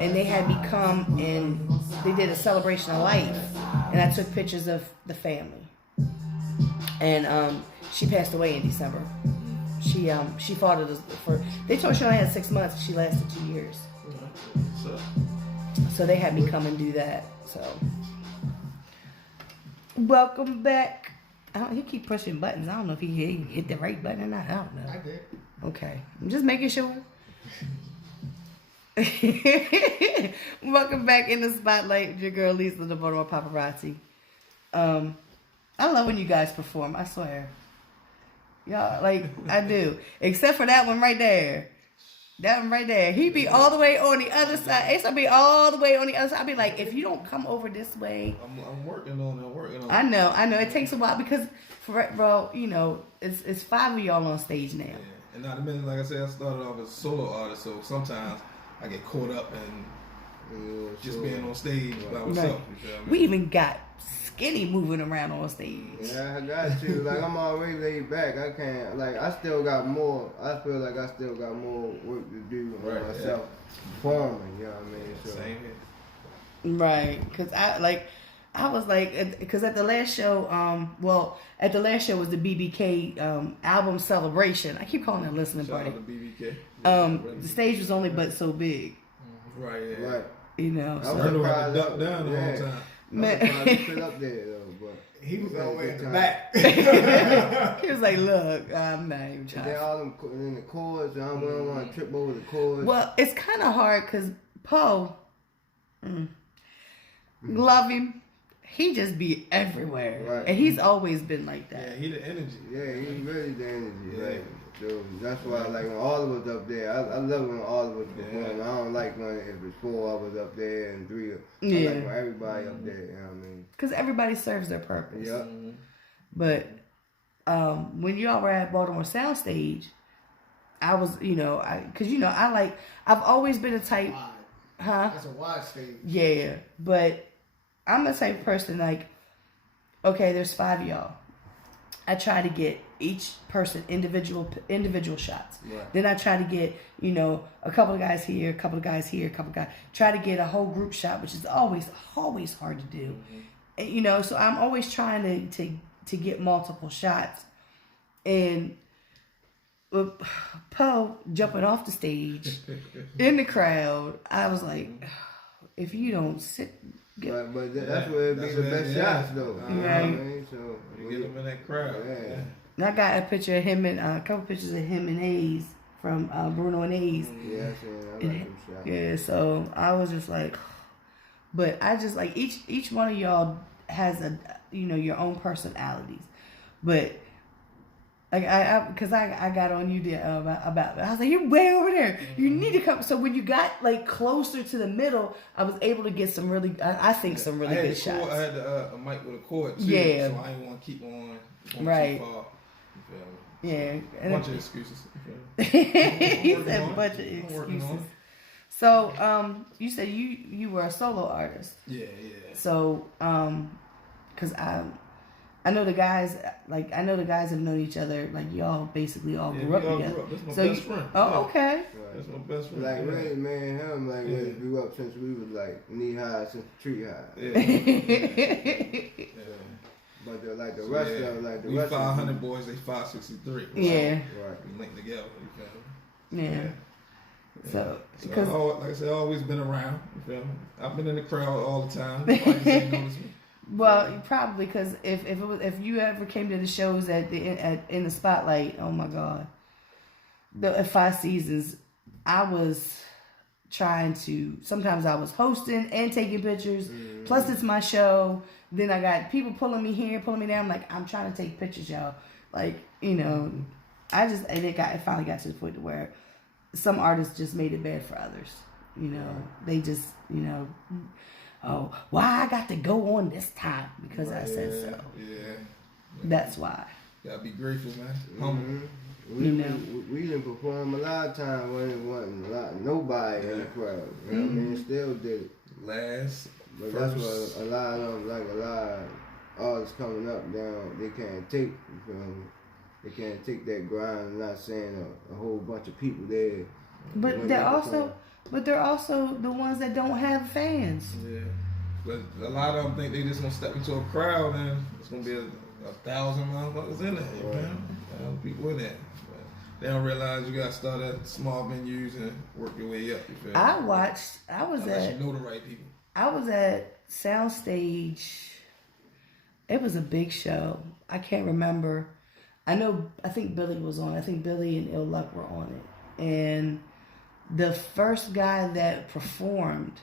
and they had me come and they did a celebration of life, and I took pictures of the family, and she passed away in December. She fought it for. They told her she only had 6 months. She lasted 2 years. So they had me come and do that. So welcome back. He keep pushing buttons. I don't know if he hit the right button or not. I don't know. I did. Okay, I'm just making sure. Welcome back in the spotlight with your girl Lisa, the Baltimore Paparazzi. I love when you guys perform. I swear. Y'all, like, I do. Except for that one right there. That one right there. He be all the way on the other side. Ace will be all the way on the other side. I'll be like, if you don't come over this way. I'm working on it. I know. It takes a while because, bro, you know, it's 5 of y'all on stage now. Yeah. And not a minute, like I said, I started off as a solo artist, so sometimes I get caught up in just being on stage by myself. Right. You feel me? We even got Skinny moving around on stage. Yeah, I got you. Like, I'm already laid back. I can't, like, I still got more. I feel like I still got more work to do on myself performing, you know what I mean? So. Same here. Right, because I was like, because at the last show, at the last show was the BBK album celebration. I keep calling it a listening Shout party. out to BBK. The stage was only but so big. Right, yeah. Right. You know, I I know I had to duck down the whole time. Man. I fit up there though, but He was always in the back. He was like, look, I'm not even trying. and then all them in the chords, and I don't want to trip over the chords. Well, it's kind of hard because Poe, love him. He just be everywhere, Right. and he's always been like that. Yeah, he the energy. Yeah, he's really the energy. Yeah. Like, so that's why, like, when all of us up there, I love when all of us perform. I don't like when if it's 4 of us up there and 3. I like when everybody up there. You know what I mean? Because everybody serves their purpose. Yep. But when y'all were at Baltimore Soundstage, I was, I've always been a type, Wide. huh? That's a wide stage. Yeah, but I'm the type of person like, okay, there's 5 of y'all. I try to get each person individual shots. Right. Then I try to get, a couple of guys here, a couple of guys here, a couple of guys. Try to get a whole group shot, which is always hard to do. And, so I'm always trying to get multiple shots. And Poe jumping off the stage in the crowd, I was like, if you don't sit. But that's where it be the best shots, though. You know what I mean? So You get him in that crowd. Yeah. And I got a picture of him and a couple pictures of him and Hayes from Bruno and Hayes. Yeah, I like them shots. Yeah, so I was just like, but I just like each one of y'all has your own personalities, but like because I got on you there about I was like, you're way over there. You need to come. So when you got like closer to the middle, I was able to get some really some really good shots. I had a mic with a cord too, Yeah. so I didn't want to keep on Right. too far. You feel me? Yeah, A bunch of excuses. He said a bunch of excuses. So you said you were a solo artist. Yeah. So because I know the guys have known each other, like y'all basically all grew up together. That's my So best friend. Oh, Yeah. okay. Right. That's my best friend. Like, yeah. really, man, him, like, we grew up since we was, like, knee-high since tree high. Yeah. But, the rest of them, like, the we rest 500 boys, they 563. Yeah. Right. We linked together. You feel me? Yeah. So, So because like I said, I've always been around. You feel me? I've been in the crowd all the time. Nobody just ain't notice me. well, probably because if you ever came to the shows in the spotlight, oh my God, at 5 Seasons, I was trying to. Sometimes I was hosting and taking pictures. Plus, it's my show. Then I got people pulling me here, pulling me down. I'm like, I'm trying to take pictures, y'all. Like, it finally got to the point to where some artists just made it bad for others. You know, they just, you know, oh, why I got to go on this time because I said so. Yeah. That's why. Gotta be grateful, man. Humble. We didn't perform a lot of times when it wasn't nobody in the crowd. You know what I mean? Still did it. Last. But that's what a lot of them, like a lot of artists coming up down, they can't take, you feel me? They can't take that grind. I'm not saying a whole bunch of people there. But they're also the ones that don't have fans. Yeah. But a lot of them think they just gonna step into a crowd and it's gonna be a 1,000 motherfuckers in there, man. People in there. But they don't realize you gotta start at small venues and work your way up. You feel me? Unless you know the right people. I was at Soundstage. It was a big show. I can't remember. I think Billy was on. I think Billy and Ill Luck were on it. And the first guy that performed,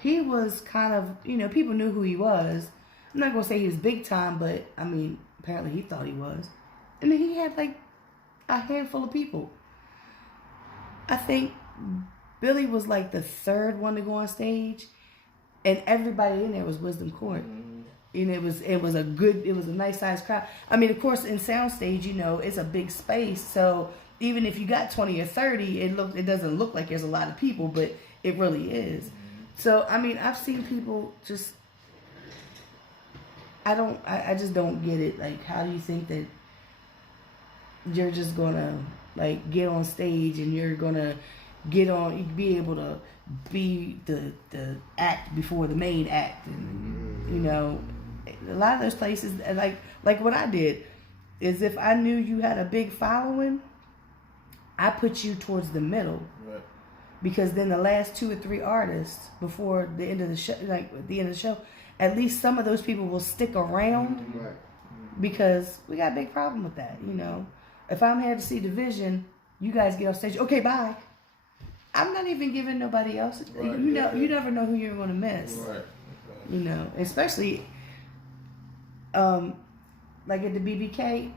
he was kind of, you know, people knew who he was. I'm not going to say he was big time, but, I mean, apparently he thought he was. And then he had, like, a handful of people. I think Billy was, like, the third one to go on stage. And everybody in there was Wisdom Court. And it was a nice sized crowd. I mean, of course, in Soundstage, you know, it's a big space. So even if you got 20 or 30, it doesn't look like there's a lot of people, but it really is. So I mean, I've seen people just. I just don't get it. Like, how do you think that you're just gonna like get on stage and you're gonna be able to be the act before the main act, and you know. A lot of those places, like what I did, is if I knew you had a big following, I put you towards the middle, right? Because then the last 2 or 3 artists before the end of the show, like at the end of the show, at least some of those people will stick around, right? Because we got a big problem with that, you know. If I'm here to see Division, you guys get off stage, okay, bye. I'm not even giving nobody else. Right, you never know who you're going to miss, right? You know, especially. Like at the BBK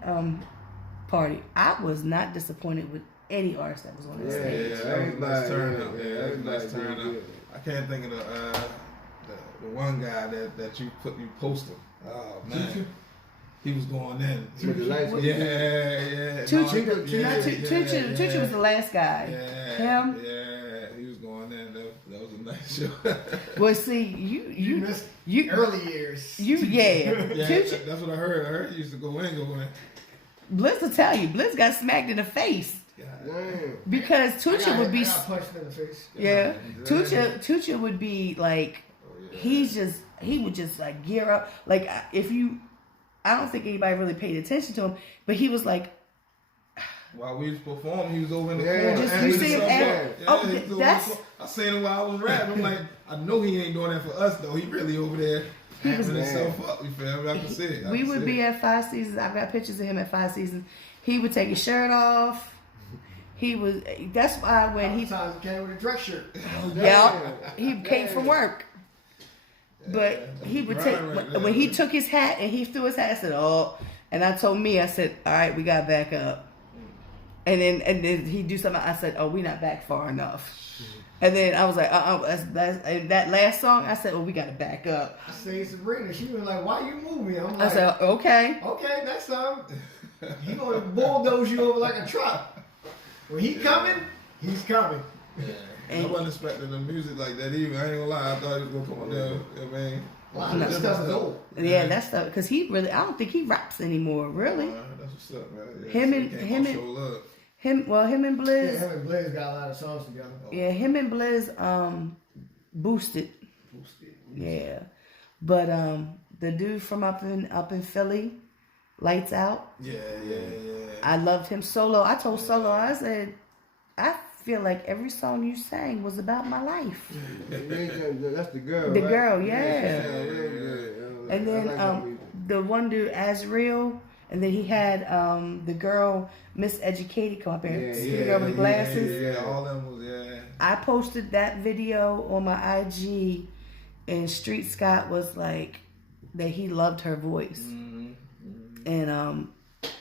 party, I was not disappointed with any artist that was on that stage. Yeah, that was a nice turn up. Yeah, that was a nice turn up. I can't think of the one guy that you posted. Oh man, he was going in. Yeah. Tucci was the last guy. Yeah, him. Yeah, he was going in. That was a nice show. Well, see, you missed early years. Tucci, that's what I heard. I heard he used to go in. Bliss will tell you, Bliss got smacked in the face. Because Tucci would be punched in the face. Yeah, Tucci would be like, he would just like gear up. Like I don't think anybody really paid attention to him, but he was like. While we was performing, he was over in the corner. I seen him while I was rapping. I'm like, I know he ain't doing that for us though. He really over there having himself up. You feel me? I can see it. We would be at 5 Seasons. I've got pictures of him at 5 Seasons. He would take his shirt off. That's why when he sometimes he came with a dress shirt. Yeah, he came from work. But he would when he took his hat and he threw his hat, I said, "Oh," and I told me, I said, "All right, we got to back up." And then he'd do something. I said, "Oh, we not back far enough." And then I was like, that last song, I said, "Oh, we got to back up." I say Sabrina, she was like, "Why you move me?" I'm like, I said, "Okay, next time he gonna bulldoze you over like a truck. When he coming, he's coming." Yeah. I wasn't expecting the music like that either. I ain't gonna lie, I thought he was gonna come on there. I mean, that stuff is old. Yeah, that stuff, because I don't think he raps anymore, really. That's what's up, man. Yeah, him and Blizz. Yeah, him and Blizz got a lot of songs together. Yeah, him and Blizz boosted. Yeah, but the dude from up in Philly, Lights Out. Yeah. I loved him. Solo. I told Solo, I said, I feel like every song you sang was about my life. That's the girl. The right? girl, yeah. And then the one dude, Azriel, and then he had the girl, Miseducated, come up here. The girl with the glasses. Yeah, all them was, I posted that video on my IG, and Street Scott was like that he loved her voice. And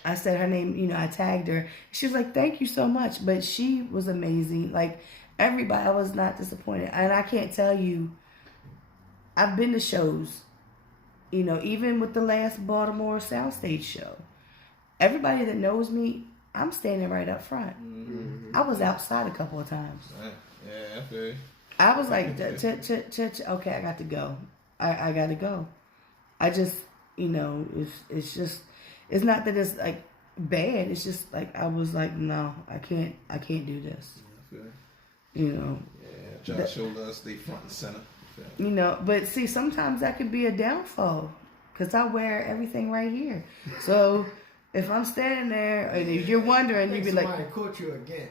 I said her name, you know, I tagged her. She was like, thank you so much. But she was amazing. Like, everybody, I was not disappointed. And I can't tell you, I've been to shows, you know, even with the last Baltimore Soundstage show. Everybody that knows me, I'm standing right up front. Mm-hmm. I was outside a couple of times. Yeah, I feel you. I was like, okay, I got to go. I got to go. I just, you know, it's just, it's not that it's like bad. It's just like, I was like, no, I can't do this. Yeah, I feel you know. Yeah, try to show love, stay front and center. You know, but see, sometimes that could be a downfall because I wear everything right here. So if I'm standing there and if you're wondering, you'd be like, somebody caught you again.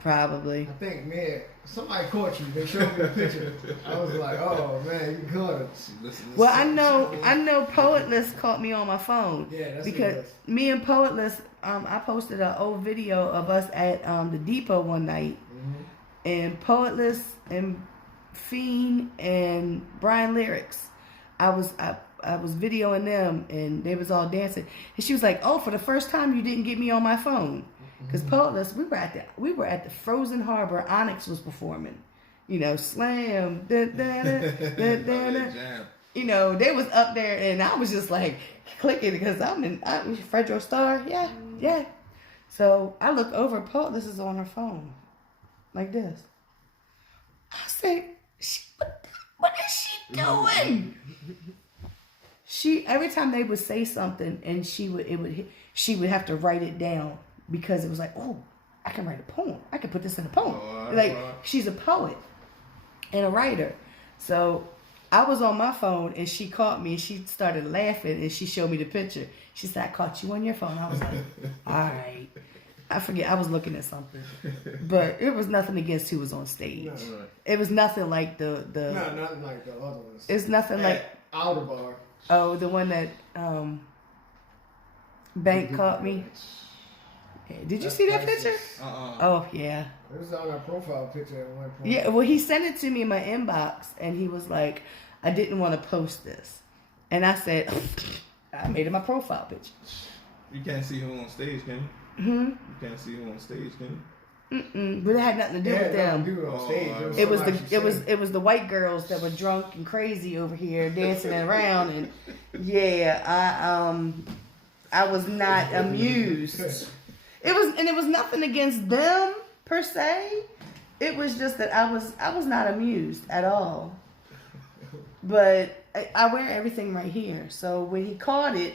Probably. I think, man, somebody caught you. They showed me a picture. I was like, oh man, you caught it. Well, I know Poetless caught me on my phone. Yeah, that's because me and Poetless, I posted an old video of us at the depot one night, and Poetless and Fiend and Brian Lyrics, I was videoing them and they was all dancing, and she was like, "Oh, for the first time, you didn't get me on my phone." Because Poetless, we were at the Frozen Harbor. Onyx was performing, you know, slam, you know, they was up there, and I was just like clicking because I'm Fredro Starr, yeah. So I look over, Poetless is on her phone, like this. I said, "What is she doing?" She every time they would say something, and she would have to write it down. Because it was like, oh, I can write a poem. I can put this in a poem. She's a poet and a writer. So I was on my phone and she caught me and she started laughing and she showed me the picture. She said, "I caught you on your phone." I was like, all right. I forget. I was looking at something. But it was nothing against who was on stage. No. It was nothing like the... No, nothing like the other ones. It's nothing like... Outer Bar. Oh, the one that Bank caught me. Did you see that picture? Oh, yeah. It was on our profile picture at one point. Yeah, well, he sent it to me in my inbox, and he was like, "I didn't want to post this." And I said, I made it my profile picture. You can't see who on stage, can you? You can't see who on stage, can you? But it had nothing to do with them. It was the white girls that were drunk and crazy over here dancing around, and I was not amused. It was nothing against them per se. It was just that I was not amused at all. But I wear everything right here, so when he caught it,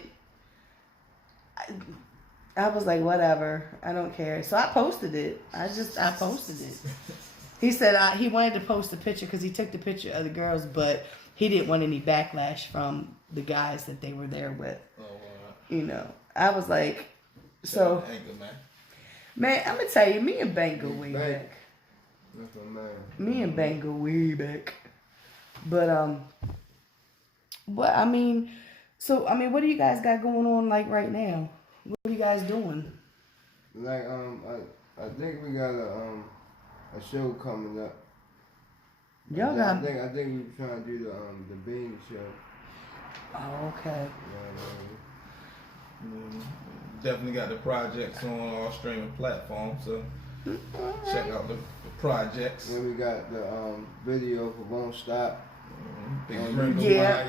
I was like, whatever, I don't care. So I posted it. I posted it. He said he wanted to post a picture because he took the picture of the girls, but he didn't want any backlash from the guys that they were there with. Oh, wow. You know, I was like. So, man, I'm gonna tell you, me and Bank go way back. Me and Bank go way back. But what do you guys got going on like right now? What are you guys doing? Like I think we got a show coming up. Y'all got. I think we're trying to do the Bean show. Oh, okay. Definitely got the projects on all streaming platforms, so check out the projects. Then we got the video for Won't Stop. Yeah.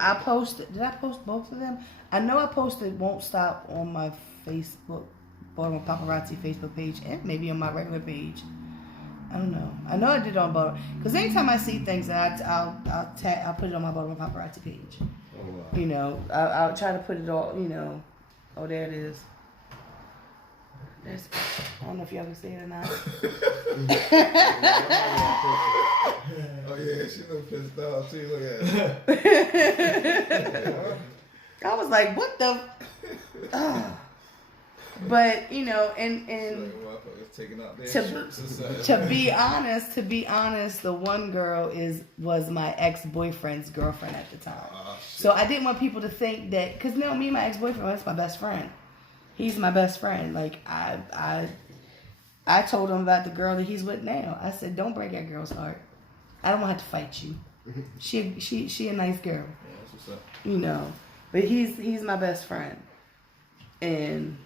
I posted. Did I post both of them? I know I posted Won't Stop on my Facebook, Baltimore Paparazzi Facebook page, and maybe on my regular page. I don't know. I know I did it on Baltimore because anytime I see things, I'll put it on my Baltimore Paparazzi page. Oh, wow. You know, I'll try to put it all. You know. Oh, there it is. I don't know if y'all can see it or not. Oh yeah, she look pissed off too. Look at it. I was like, what the? But you know, and to be honest, the one girl was my ex-boyfriend's girlfriend at the time. So I didn't want people to think that, because me and my ex-boyfriend, that's my best friend. He's my best friend. Like I told him about the girl that he's with now. I said, don't break that girl's heart. I don't want to have to fight you. She a nice girl. Yeah, that's what's up. You know, but he's my best friend. And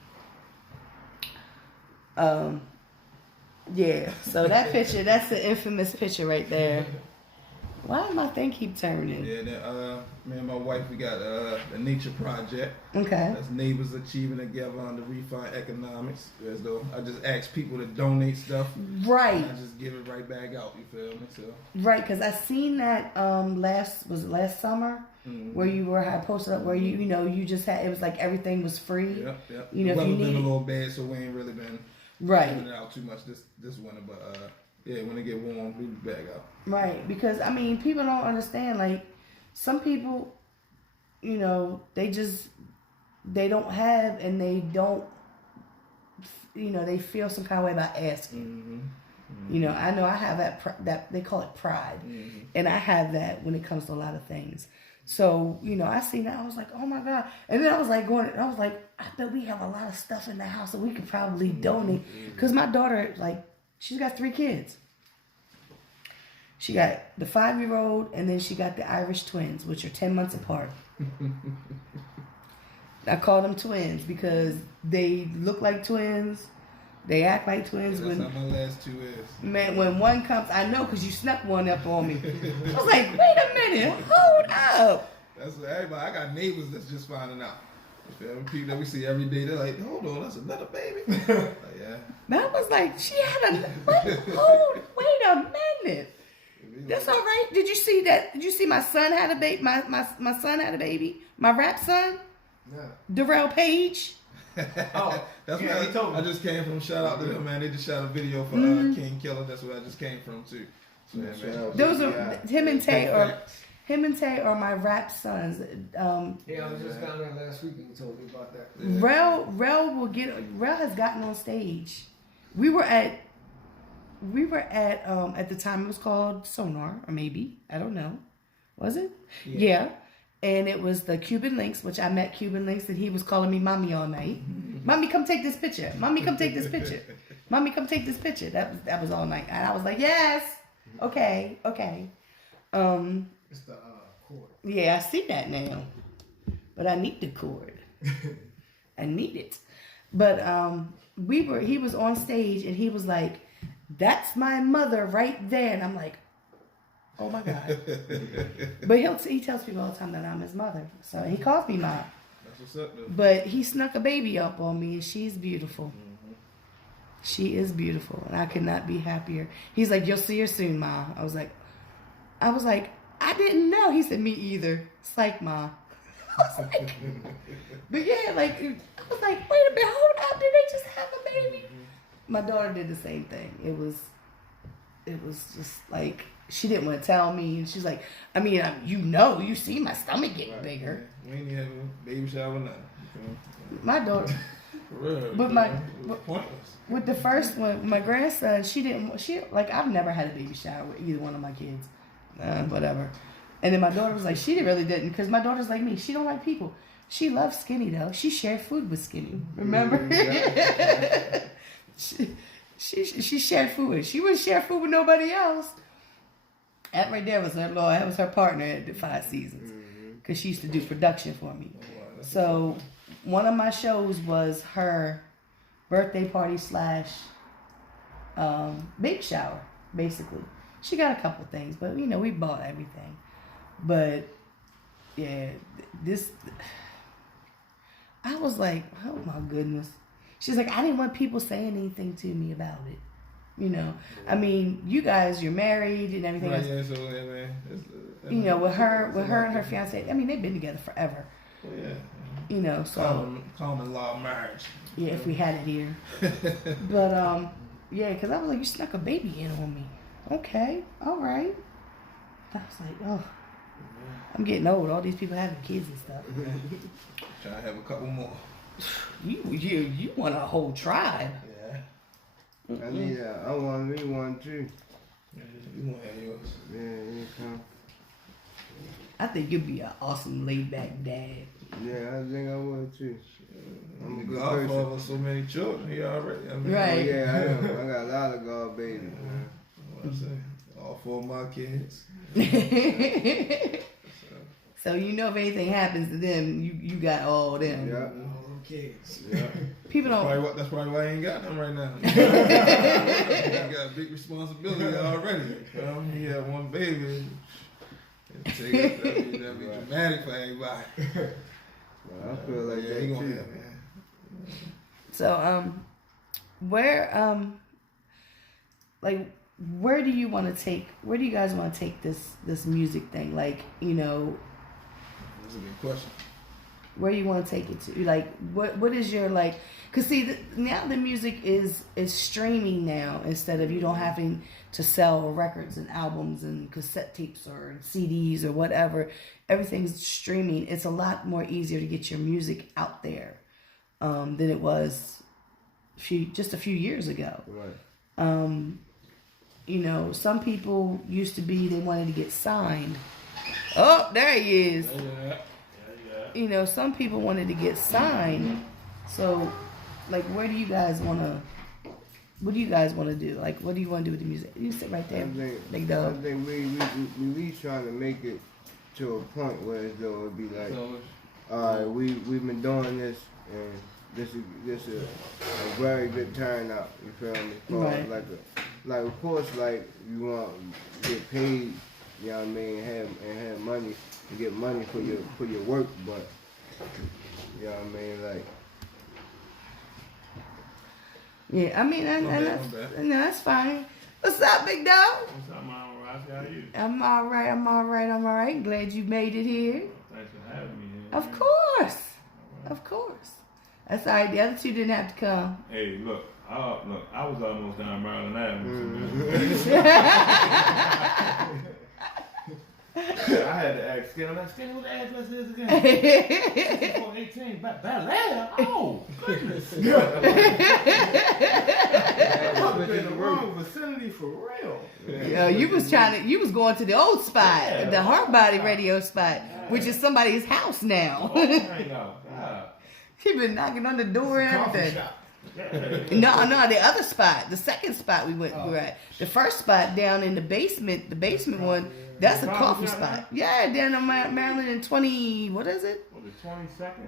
yeah, so that picture, that's the infamous picture right there. Why does my thing keep turning? Yeah, then, me and my wife, we got the Nature Project. Okay. That's neighbors achieving together under refined economics. As though I just ask people to donate stuff. Right. And I just give it right back out. You feel me? So. Right, because I seen that last summer where you had posted up where you just had, it was like everything was free. Yep. You know, the if you weather's been need a little bad, so we ain't really been giving it out too much this winter. But yeah, when it get warm, we be back out. Right, because I mean, people don't understand. Like, some people, you know, they don't have, and they don't, you know, they feel some kind of way about asking. You know I have that they call it pride, and I have that when it comes to a lot of things. So, you know, I seen that, I was like, oh my God. And then I was like I bet we have a lot of stuff in the house that we could probably donate. Because my daughter, like, she's got 3 kids. She got the 5-year-old, and then she got the Irish twins, which are 10 months apart. I call them twins because they look like twins. They act like twins. That's how my last 2 is. Man, when one comes, I know because you snuck one up on me. I was like, wait a minute, hold up. That's what everybody. I got neighbors that's just finding out. People that we see every day, they're like, hold on, that's another baby. Like, yeah. That was like, she had a, wait a minute. That's all right. Did you see that? Did you see my son had a baby? My son had a baby. My rap son? No. Darrell Page. Oh, that's yeah, where he told me. I just came from. Shout out to them, man. They just shot a video for King Killer. That's where I just came from too. So, yeah, man. Those are him and Tay are my rap sons. Yeah, I was just down there last week and you told me about that. Yeah. Rel has gotten on stage. We were at the time it was called Sonar, or maybe, I don't know. Was it? Yeah. And it was the Cuban Links, which I met Cuban Links, and he was calling me mommy all night. Mommy, come take this picture. Mommy, come take this picture. Mommy, come take this picture. That was all night. And I was like, yes. Okay. It's the cord. Yeah, I see that now. But I need the cord. I need it. But he was on stage, and he was like, that's my mother right there. And I'm like, oh my God. But he tells people all the time that I'm his mother. So he calls me mom. That's what's up, though. But he snuck a baby up on me, and she's beautiful. She is beautiful, and I could not be happier. He's like, you'll see her soon, Ma. I was like, I didn't know. He said, me either. Psych, Ma. I was like, but yeah, like, I was like, wait a minute, hold up, did they just have a baby? My daughter did the same thing. It was just like, she didn't want to tell me. And she's like, I mean, you see my stomach getting bigger. Yeah. We ain't even have a baby shower, nothing. My daughter. Real, but with the first one, my grandson, I've never had a baby shower with either one of my kids. Whatever. And then my daughter was like, she really didn't, because my daughter's like me. She don't like people. She loves Skinny, though. She shared food with Skinny. Remember? She shared food with. She wouldn't share food with nobody else. That right there was that was her partner at the 5 Seasons, because she used to do production for me. So one of my shows was her birthday party / baby shower, basically. She got a couple things, but we bought everything. But yeah, I was like, oh my goodness. She's like, I didn't want people saying anything to me about it. I mean, you guys, you're married and everything else. Yeah, so, man, with her and her fiance, I mean, they've been together forever. Yeah. So common law marriage. Yeah, if we had it here. But yeah, because I was like, you snuck a baby in on me. Okay, all right. I was like, oh, I'm getting old. All these people having kids and stuff. Trying to have a couple more. You want a whole tribe? Yeah. I need I want me one too. Yeah, you want to have yours. Yeah, you come. I think you'd be an awesome laid back dad. Yeah, I think I would too. I'm a good God person. for so many children. He already. I mean, Right. Yeah, I am. I got a lot of God babies. Man. What I say? All 4 of my kids. So if anything happens to them, you got all them. Yeah. kids. Yeah. People don't. That's probably why I ain't got them right now. You got a big responsibility already. You have one baby. That'd be dramatic for everybody. I feel like that he too. gonna have, So where where do you want to take? Where do you guys want to take this music thing? Like, you know. That's a good question. Where you want to take it to? Like, what is your, like, because see, now the music is streaming now, instead of you don't having to sell records and albums and cassette tapes or CDs or whatever. Everything's streaming. It's a lot more easier to get your music out there than it was just a few years ago. Right. You know, some people used to be, they wanted to get signed. Oh, there he is. Yeah. You know, some people wanted to get signed. So, like, what do you guys want to do? Like, what do you want to do with the music? You sit right there, big I dog. think we trying to make it to a point where as though it'd be like, all right, we've been doing this, and this is a very good turnout. You feel me? Right. Like of course, like you want to get paid. You know what I mean? Have money and get money for your work, but you know what I mean? Like, Yeah, I mean, that's fine. What's up, big dog? What's up, Mama Rossi? How are you? I'm all right. Glad you made it here. Thanks for having me here. Of course. That's all right. The other two didn't have to come. Hey, look, I was almost down Maryland Avenue. I had to ask Skinny, what the address is again? 6418, Bel Air? Oh, goodness. I'm in the wrong vicinity for real. You was going to the old spot, the Hard Body Radio spot, which is somebody's house now. He been knocking on the door and everything. No, the other spot, the second spot we were at. The first spot down in the basement one, that's a coffee spot. Yeah, down on Maryland in 20, what is it? Was it 22nd?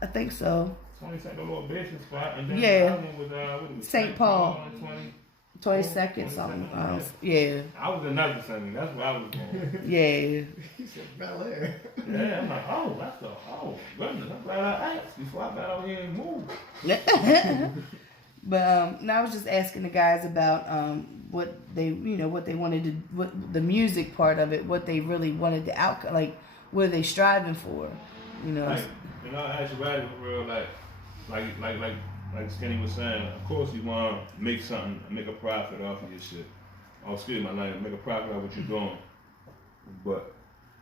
I think so. 22nd, little bishop spot. And then Yeah. the other one was, what was it? St. Paul. 22nd, 22nd, something. Yeah. I was in another Sunday. That's where I was going. Yeah. He said Bel Air. Yeah, I'm like, goodness, I'm glad I asked before I got out here and moved. But no, I was just asking the guys about what they wanted to, what the music part of it, what they really wanted to like, what are they striving for, you know? Actually, for real, like Skinny was saying, of course you want to make something, make a profit off of your shit. Oh, excuse my language, make a profit off what you're doing. But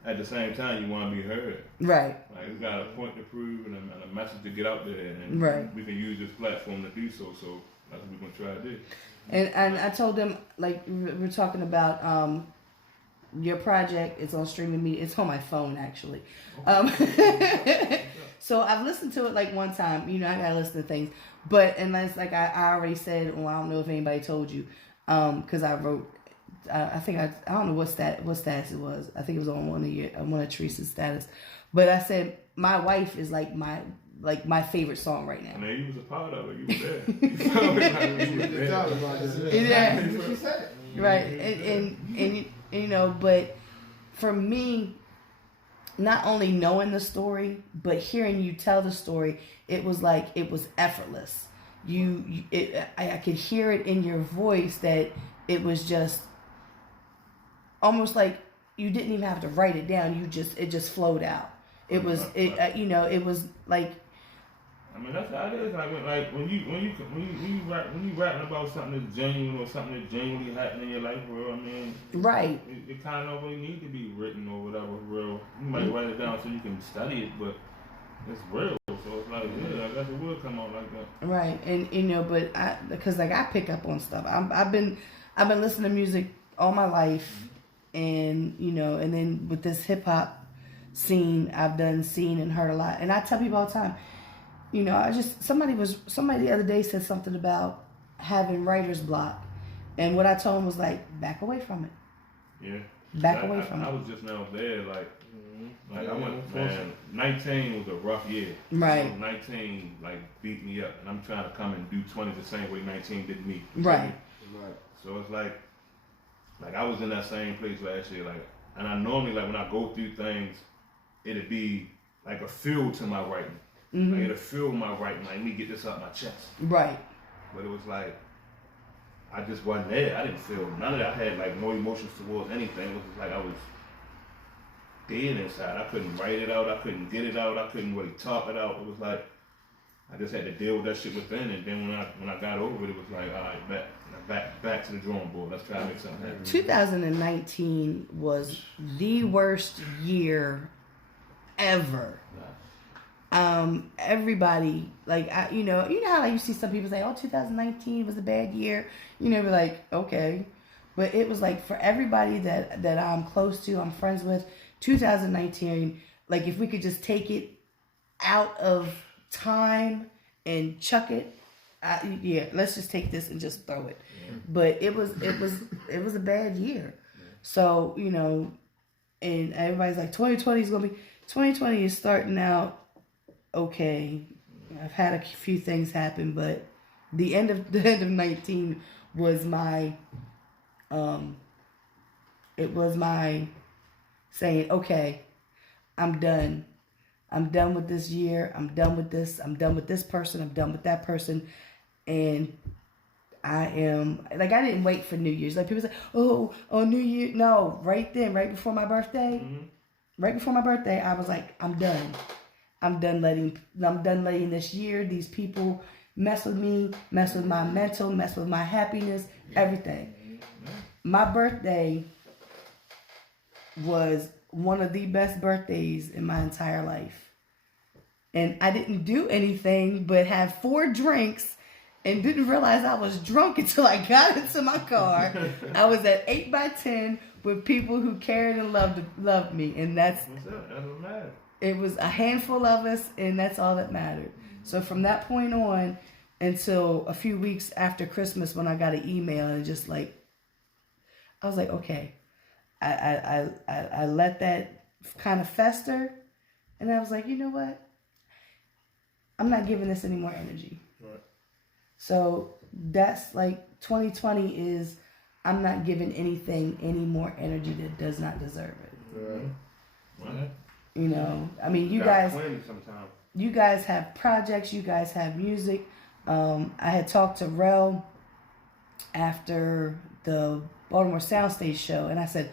at the same time, you want to be heard. Right. Like, we got a point to prove and a message to get out there, and right. we can use this platform to do so. So that's what we're gonna try to do. And I told them, like, we're talking about your project. It's on streaming media. It's on my phone actually. So I've listened to it like one time. You know, I gotta listen to things. But unless, like I already said, well, I don't know if anybody told you, because I wrote. I think I don't know what status it was. I think it was on one of Teresa's status. But I said my wife is like my favorite song right now. I mean, you was a part of it. You were there. Yeah. She said it. Right. And you know, but for me, not only knowing the story, but hearing you tell the story, it was effortless. I could hear it in your voice that it was just almost like you didn't even have to write it down. It just flowed out. It was it was like. I mean, that's how it is. Like when you rapping about something that's genuine or something that's genuinely happening in your life, bro. I mean, right. It kind of don't really need to be written or whatever, real. You might write it down so you can study it, but it's real. So it's like, yeah, I guess it will come out like that. Right, and but because I pick up on stuff. I've been listening to music all my life, and and then with this hip hop scene, I've seen and heard a lot. And I tell people all the time, somebody the other day said something about having writer's block, and what I told him was like, back away from it. Yeah. Back away from it. I was just now there, like I went, man, 19 was a rough year. Right. So 19 like beat me up, and I'm trying to come and do 20 the same way 19 did me. Right. Right. So it's like I was in that same place last year, like, and I normally like when I go through things, it'd be like a feel to my writing. Mm-hmm. Like it'll feel my writing, like let me get this out my chest. Right. But it was like I just wasn't there. I didn't feel none of that. I had like no emotions towards anything. It was just like I was dead inside. I couldn't write it out. I couldn't get it out. I couldn't really talk it out. It was like I just had to deal with that shit within. And then when I got over it, it was like, all right, back to the drawing board. Let's try to make something happen. 2019 was the worst year ever. Everybody, like, you know how like you see some people say, oh, 2019 was a bad year. You know, be like, okay. But it was like for everybody that I'm close to, I'm friends with, 2019, like if we could just take it out of time and chuck it, yeah, let's just take this and just throw it. Yeah. But it was a bad year. Yeah. So, you know, and everybody's like 2020 is starting out okay. I've had a few things happen, but the end of 19 was my it was my saying, okay, I'm done. I'm done with this year. I'm done with this. I'm done with this person. I'm done with that person. And I am, like, I didn't wait for New Year's. Like, people say, oh, New Year. No, right then, right before my birthday, I was like, I'm done. I'm done letting this year, these people mess with me, mess with my mental, mess with my happiness, everything. My birthday was one of the best birthdays in my entire life. And I didn't do anything but have 4 drinks and didn't realize I was drunk until I got into my car. I was at 8x10 with people who cared and loved me. And that's what mattered. It was a handful of us, and that's all that mattered. So from that point on until a few weeks after Christmas when I got an email, and just like, I was like, okay. I let that kind of fester, and I was like, you know what? I'm not giving this any more energy. Right. So that's like 2020 is, I'm not giving anything any more energy that does not deserve it. Right. Right. You know, I mean, you guys have projects, you guys have music. I had talked to Rel after the Baltimore Soundstage show, and I said,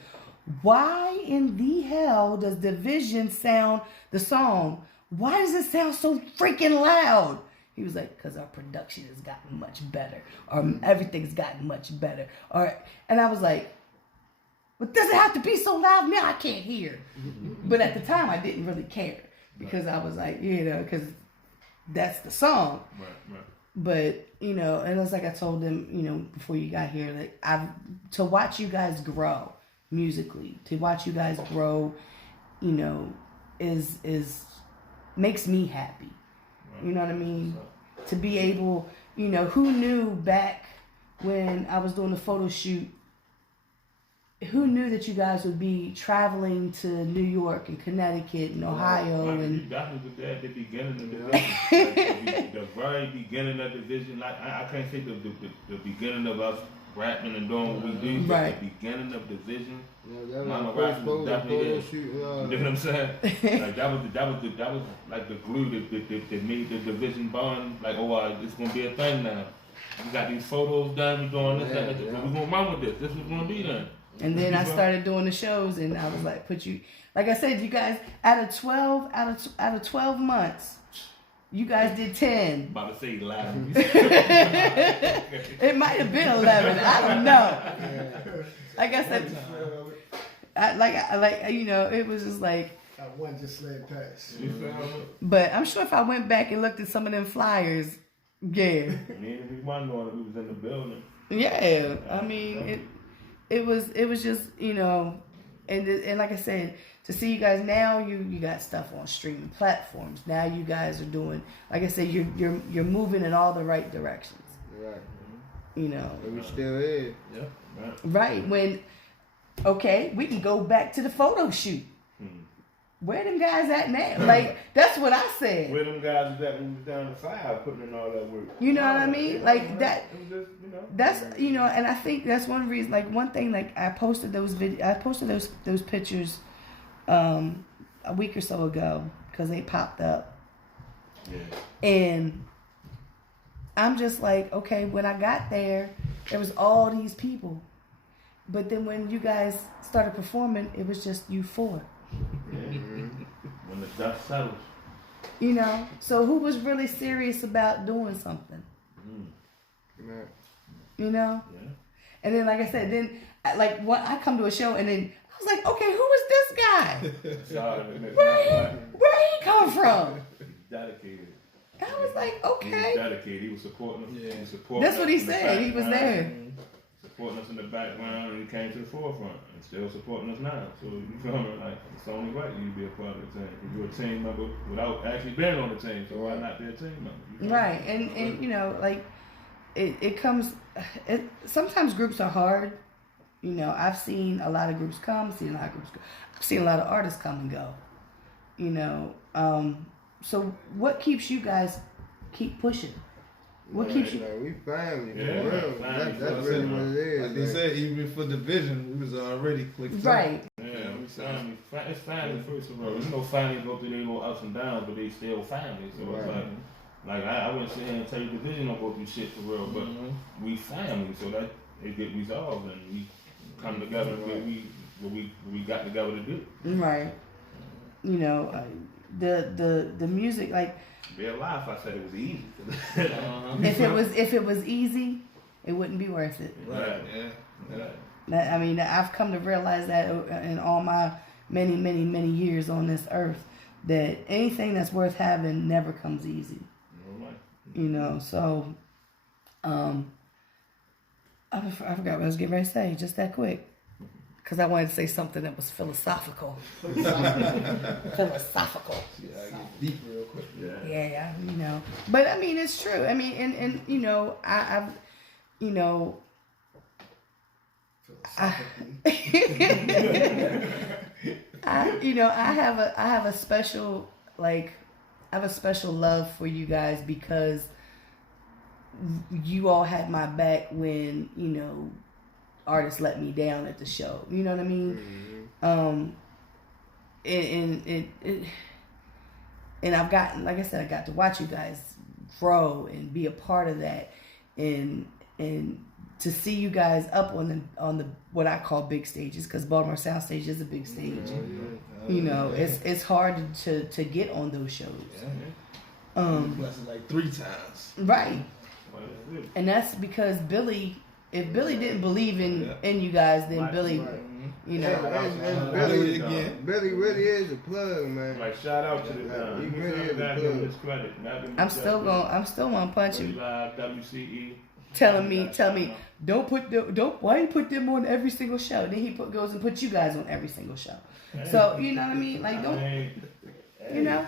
why in the hell does Division sound, the song, why does it sound so freaking loud? He was like, because our production has gotten much better, or everything's gotten much better. And I was like, but does it have to be so loud? Now I can't hear. But at the time, I didn't really care, because I was like, you know, because that's the song. Right. But, you know, and it's like I told them, you know, before you got here, like, to watch you guys grow musically, to watch you guys grow, you know, is makes me happy. You know what I mean? To be able, you know, who knew back when I was doing the photo shoot, who knew that you guys would be traveling to New York and Connecticut and Ohio and that was at the beginning of the vision, like, the very beginning of the vision. Like I can't say the beginning of us rapping and doing what we do, but right. The beginning of the vision. Yeah, that Mama was rapping was definitely there. You know what I'm saying? Like that was like the glue that made the division bond. Like, it's gonna be a thing now. We got these photos done. We doing this. We're gonna run with this. This is gonna be done. And then I started doing the shows, and I was like, like I said, you guys, out of 12 months, you guys did 10. About to say 11. It might have been 11. I don't know. Like I said, I you know, it was just like. That one just slid past. But I'm sure if I went back and looked at some of them flyers, yeah. Me and we was in the building. Yeah, I mean it was just, you know, and like I said, to see you guys now, you got stuff on streaming platforms. Now you guys are doing, like I said, you're moving in all the right directions. Right. You know. And we still here. Yeah. Right. When, okay, we can go back to the photo shoot. where them guys at now? Like, that's what I said. Where them guys was at when we was down to 5, putting in all that work. You know what I mean? Yeah, Like, man. that. It was just, That's, you know, and I think that's one reason. Like, one thing, like, I posted those pictures a week or so ago because they popped up. Yeah. And I'm just like, okay, when I got there was all these people. But then when you guys started performing, it was just you four. When the dust settles. You know? So who was really serious about doing something? You know? Yeah. And then, like I said, then, like, when I come to a show and then I was like, okay, who is this guy? Where he come from? He's dedicated. I was like, He was okay. dedicated. He was supporting us. Yeah. He was supporting That's us what he in the said. He was background, there. supporting us in the background, and he came to the forefront, and still supporting us now. So you feel me? Like, it's only right you to be a part of the team. If you're a team member without actually being on the team, so why not be a team member? You feel me? Right. And you know, like, it comes, sometimes groups are hard. You know, I've seen a lot of groups come, seen a lot of groups go. I've seen a lot of artists come and go. You know, so what keeps you guys keep pushing? What keeps you? Like, we family, Yeah, for real. family. That's really what it is. Like they said, even for division, we was already clicked. Right. Yeah, we family. It's family first of all. You know, family go through their little ups and downs, but they still family. So it's like I wouldn't sit here and tell you division don't go through shit for real, but we family, so that it get resolved and we come together where we got together to do. Right. You know, the music, like, Real life, I said it was easy. if it was easy, it wouldn't be worth it. Right. I mean, I've come to realize that in all my many years on this earth, that anything that's worth having never comes easy. You know, so I forgot what I was getting ready to say just that quick. Because I wanted to say something that was philosophical. Philosophical. Yeah, I get deep real quick. Yeah, you know. But I mean, it's true. I mean, and you know, I've, you know, I have a special, like, I have a special love for you guys because you all had my back when, you know, artists let me down at the show. You know what I mean? And I've gotten, like I said, I got to watch you guys grow and be a part of that, and to see you guys up on the what I call big stages, because Baltimore Sound Stage is a big stage. You know, it's hard to get on those shows. Blessed like 3 times. Right. And that's because Billy, if Billy didn't believe in you guys, then Billy, you know. And Billy really is a plug, man. Like, shout out to the guy. He really is a plug. I'm still gonna punch him. WCE. Telling me, why you put them on every single show? Then he goes and puts you guys on every single show. So, you know what I mean? Like, don't, you know?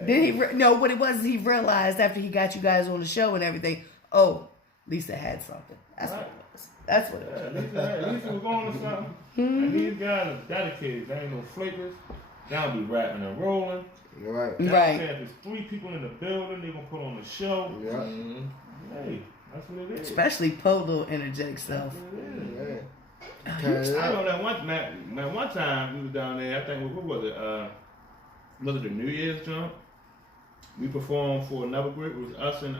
Then what it was, he realized after he got you guys on the show and everything, oh, Lisa had something. That's what it was. That's what it was. Lisa was going to something. And these guys are dedicated. They ain't no flakers. They don't be rapping and rolling. Right. If there's 3 people in the building, they gonna put on the show. Yeah. Hey, that's what it is. Especially Polo energetic self. I know that one time we was down there. I think what was it? Was it the New Year's jump? We performed for another group. It was us and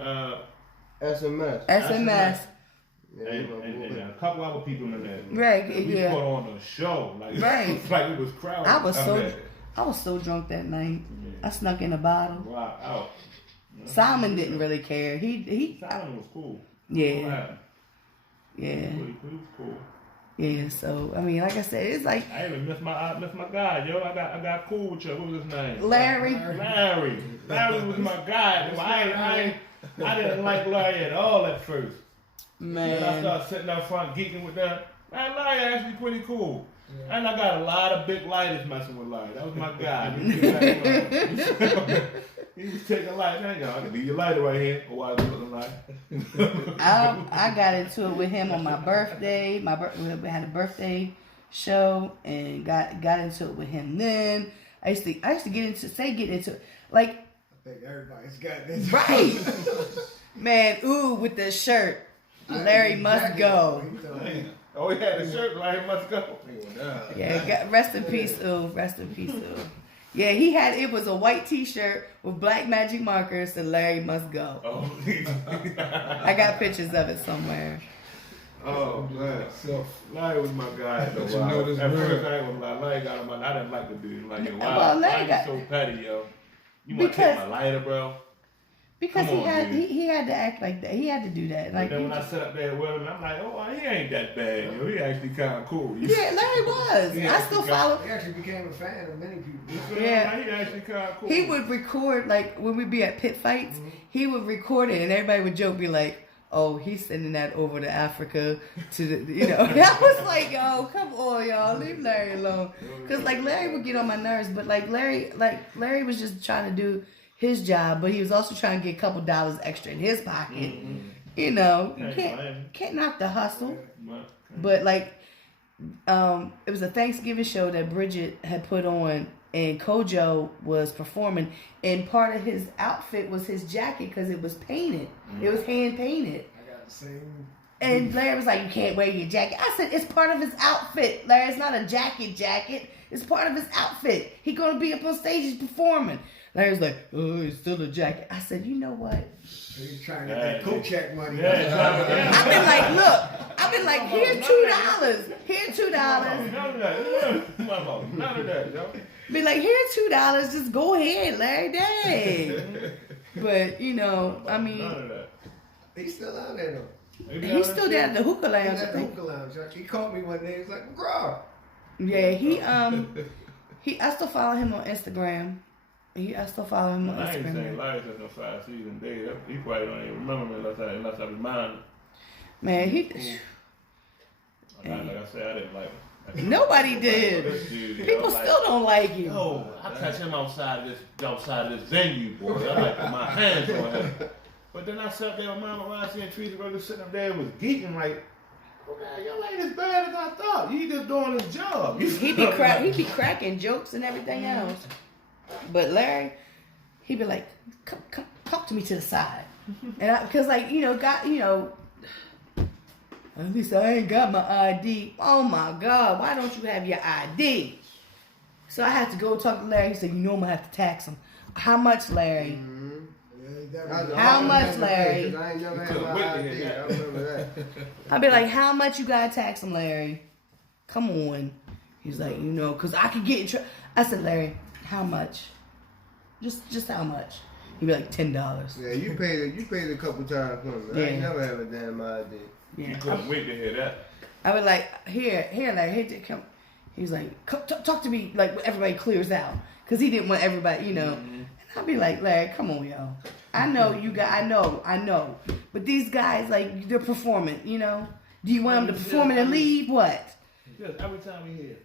SMS. SMS. And a couple other people in there. Right. And we put on a show. Like, right. Like it was crowded. I was so drunk that night. I snuck in a bottle. Wow, out. Simon didn't really care. He Simon was cool. Yeah. He was cool. Yeah, so I mean, like I said, it's like I even missed my guy, yo. I got cool with you. What was his name? Larry was my guy. I didn't like Larry at all at first. Man. Then I started sitting out front geeking with them. Man, Larry actually pretty cool. Yeah. And I got a lot of big lighters messing with Larry. That was my guy. He was taking lights. I can leave your lighter right here. Or why is it looking like? I got into it with him on my birthday. We had a birthday show and got into it with him then. I used to get into like. I think everybody's got this. Right. Man, ooh, with the shirt. Larry must go. Oh, he had a shirt, Larry must go. Yeah, rest in peace, ooh. Rest in peace, ooh. Yeah, it was a white t-shirt with black magic markers and Larry must go. Oh. I got pictures of it somewhere. Oh, man. So, Larry was my guy. Though, But you know this at real. first, I was like, Larry got him. I didn't like the dude. Like, Well, Larry why got- you so petty, yo? You want to take my lighter, bro? Because Come on, dude. he had to act like that. He had to do that. Like, But then when I sat up there with him, I'm like, oh, he ain't that bad, yo. He actually kind of cool. You yeah, Larry was. Yeah, I still he got- follow. He actually became a fan of many people. feel me? Yeah. Like, he actually kind of cool. He would record, like, when we'd be at pit fights, he would record it, and everybody would joke, be like, oh, he's sending that over to Africa to the, you know. I was like, yo, come on, y'all, leave Larry alone. Because, like, Larry would get on my nerves, but, like, Larry was just trying to do his job, but he was also trying to get a couple dollars extra in his pocket. You know, you can't knock the hustle. But, like, it was a Thanksgiving show that Bridget had put on, and Kojo was performing, and part of his outfit was his jacket because it was painted. It was hand painted. I got the same. And Larry was like, you can't wear your jacket. I said, it's part of his outfit. Larry, it's not a jacket. It's part of his outfit. He gonna be up on stage, he's performing. Larry was like, oh, it's still a jacket. I said, you know what? He's trying to get that co-check money. I've been like, here's $2. Here's $2. None of that. None of that, yo. Be like, here's $2. Just go ahead, Larry. Dang. But, you know, I mean, None of that. He's still out there though. he's still down at the hookah He's lounge, I at the think. hookah lounge. He called me one day. He was like, McGraw. Yeah, I still follow him on Instagram. I still follow him on I ain't saying Instagram. Larry says no 5 season day. He probably don't even remember me unless I remind him. Man, Like I said, I didn't like him. nobody did. This dude, People still don't like you. Yo, I catch him outside of this venue, boy. I like put my hands on him. But then I sat there with Mama Rossi and Teresa Burger sitting up there and was geeking like, okay, y'all ain't as bad as I thought. He just doing his job. He be cracking jokes and everything else. But Larry, he be like, come, talk to me to the side. And because like, at least I ain't got my ID. Oh my God, why don't you have your ID? So I had to go talk to Larry. He said, you know I'm gonna have to tax him. How much, Larry? How much, Larry? I ain't never had my ID. I remember that. I'd be like, how much you gotta tax him, Larry? Come on. He's like, because I could get in trouble. I said, Larry, how much? Just how much? He'd be like, $10. Yeah, you paid a couple times for me. I ain't Yeah. never had a damn ID. Yeah. You couldn't wait to hear that. I was like, here, Larry, here, come. He was like, come, talk to me like when everybody clears out. Because he didn't want everybody, And I'd be like, Larry, come on, yo. I know you got, I know. But these guys, like, they're performing, Do you want them to perform and leave? What? Yes, every time he hear.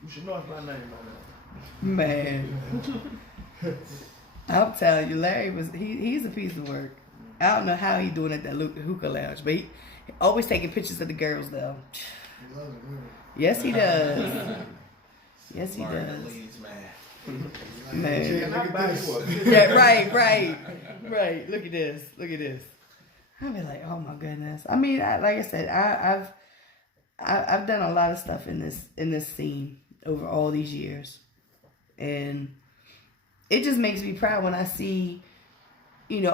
You should know it's my name by now. Man. I'm telling you, Larry he's a piece of work. I don't know how he's doing at that hookah lounge, but he always taking pictures of the girls though. He loves women. Yes, he does. Yes, he does. Man. Look at this. Yeah, right. Look at this. I'd be like, oh my goodness. I mean, like I said, I've done a lot of stuff in this scene over all these years, and it just makes me proud when I see,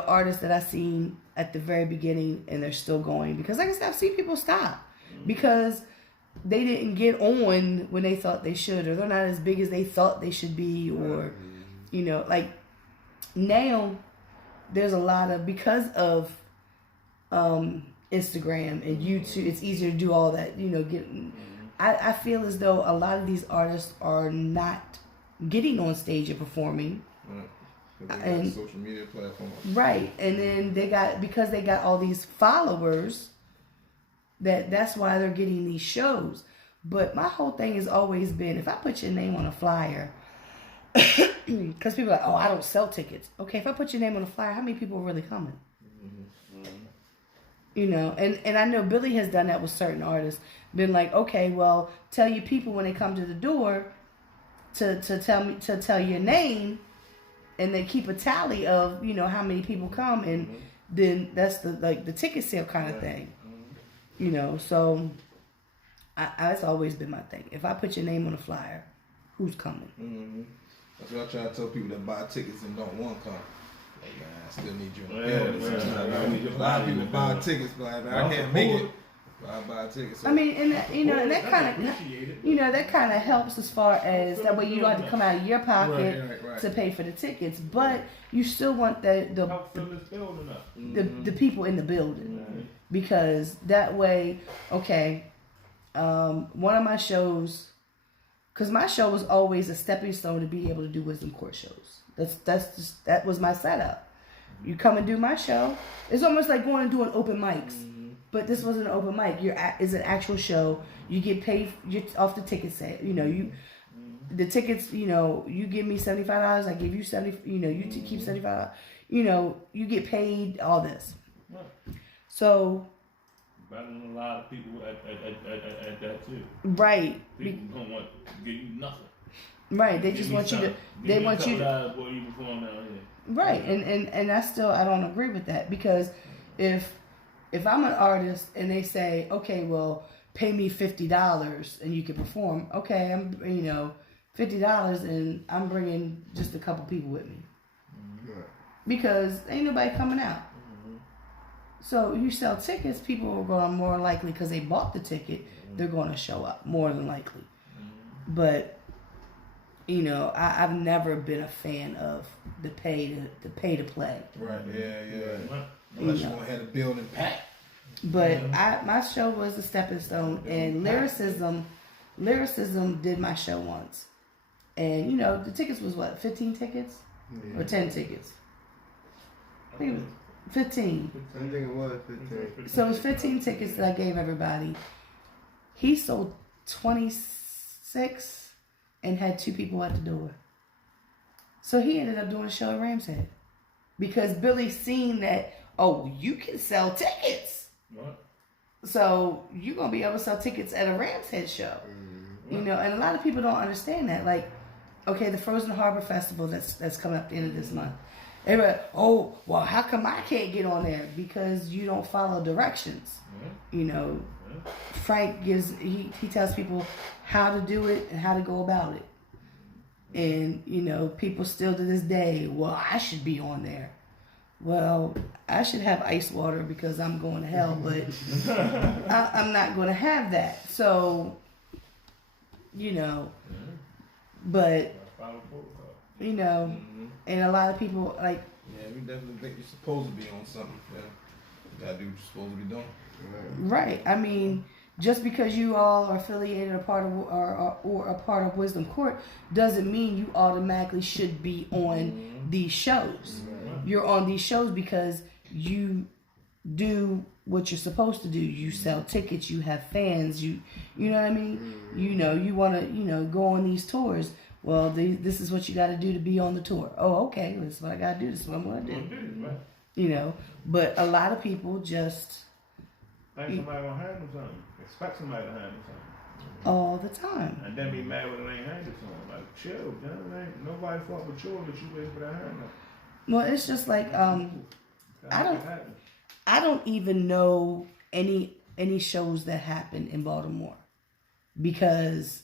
artists that I seen at the very beginning and they're still going. Because like I said, I've seen people stop because they didn't get on when they thought they should, or they're not as big as they thought they should be, or like now there's a lot of, because of Instagram and YouTube, it's easier to do all that, I feel as though a lot of these artists are not getting on stage and performing. Right. And social media platforms. Right. And then because they got all these followers, that's why they're getting these shows. But my whole thing has always been, if I put your name on a flyer, because people are like, oh, I don't sell tickets. Okay, if I put your name on a flyer, how many people are really coming? And I know Billy has done that with certain artists. Been like, okay, well, tell your people when they come to the door, to tell your name, and they keep a tally of how many people come, and then that's the ticket sale kind of thing. So that's always been my thing. If I put your name on a flyer, who's coming? That's what I try to tell people that buy tickets and don't want to come. Like, man, I still need you in the building. A lot of people buy tickets, but like, man, I can't make it. I buy tickets. So. I mean, and that kind of helps as far as that way you don't have to come out of your pocket to pay for the tickets, but you still want the people in the building, because that way, okay, one of my shows, because my show was always a stepping stone to be able to do wisdom court shows. That was my setup. You come and do my show. It's almost like going and doing open mics. But this wasn't an open mic. It's an actual show. You get paid off the ticket sale. The tickets. You give me $75. I give you $70. You keep $75. You get paid all this. So. Better than a lot of people at that too. Right. People don't want to give you nothing. Right. They just want you to. They want you to. Boy, you perform down here. Right. And I don't agree with that, because if I'm an artist and they say, okay, well, pay me $50 and you can perform. Okay, I'm $50 and I'm bringing just a couple people with me, because ain't nobody coming out. So you sell tickets, people are going to more likely, because they bought the ticket, they're going to show up more than likely. But I've never been a fan of the pay to play. Right. Yeah. Unless you want to have a building packed. But my show was a stepping stone, and lyricism did my show once, and the tickets was what, 15 tickets or 10 tickets? I think it was 15. I think it was 15. So it was 15 tickets that I gave everybody. He sold 26 and had 2 people at the door. So he ended up doing a show at Ram's Head, because Billy seen that, oh, you can sell tickets. What? So you're going to be able to sell tickets at a Ram's Head show. And a lot of people don't understand that. Like, okay, the Frozen Harbor Festival that's coming up at the end of this month. Everybody, oh, well, how come I can't get on there? Because you don't follow directions. Frank he tells people how to do it and how to go about it. And, people still to this day, well, I should be on there. Well, I should have ice water because I'm going to hell, but I'm not going to have that. So, but, and a lot of people, like... Yeah, we definitely think you're supposed to be on something. Yeah. You gotta do what you're supposed to be doing. Right. I mean, just because you all are affiliated or a part of Wisdom Court doesn't mean you automatically should be on these shows. You're on these shows because you do what you're supposed to do. You sell tickets, you have fans, you know what I mean? You want to, go on these tours. Well, this is what you got to do to be on the tour. Oh, okay, this is what I got to do. This is what I'm going to do. But a lot of people just... Think somebody going to handle something. Expect somebody to handle something. All the time. And then be mad when it ain't handle something. Like, chill, man. Nobody fought with you that you wait for that handle. Well, it's just like, I don't even know any shows that happen in Baltimore, because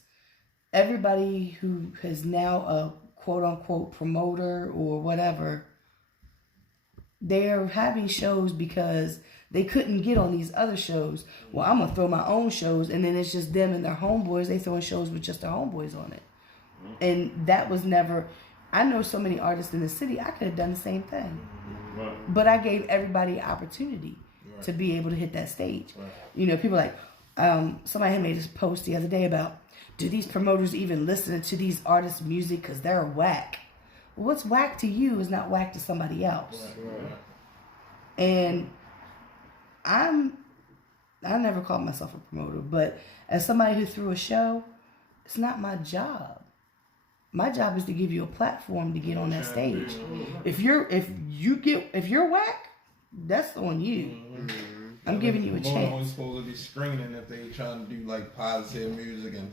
everybody who is now a quote unquote promoter or whatever, they're having shows because they couldn't get on these other shows. Well, I'm gonna throw my own shows, and then it's just them and their homeboys. They throwing shows with just their homeboys on it, and that was never. I know so many artists in the city. I could have done the same thing, but I gave everybody an opportunity to be able to hit that stage. People like somebody had made this post the other day about, do these promoters even listen to these artists' music because they're whack? Well, what's whack to you is not whack to somebody else. And I never called myself a promoter, but as somebody who threw a show, it's not my job. My job is to give you a platform to get on that stage. If you're whack, that's on you. I'm giving you a chance. Only supposed to be screening if they trying to do like positive music and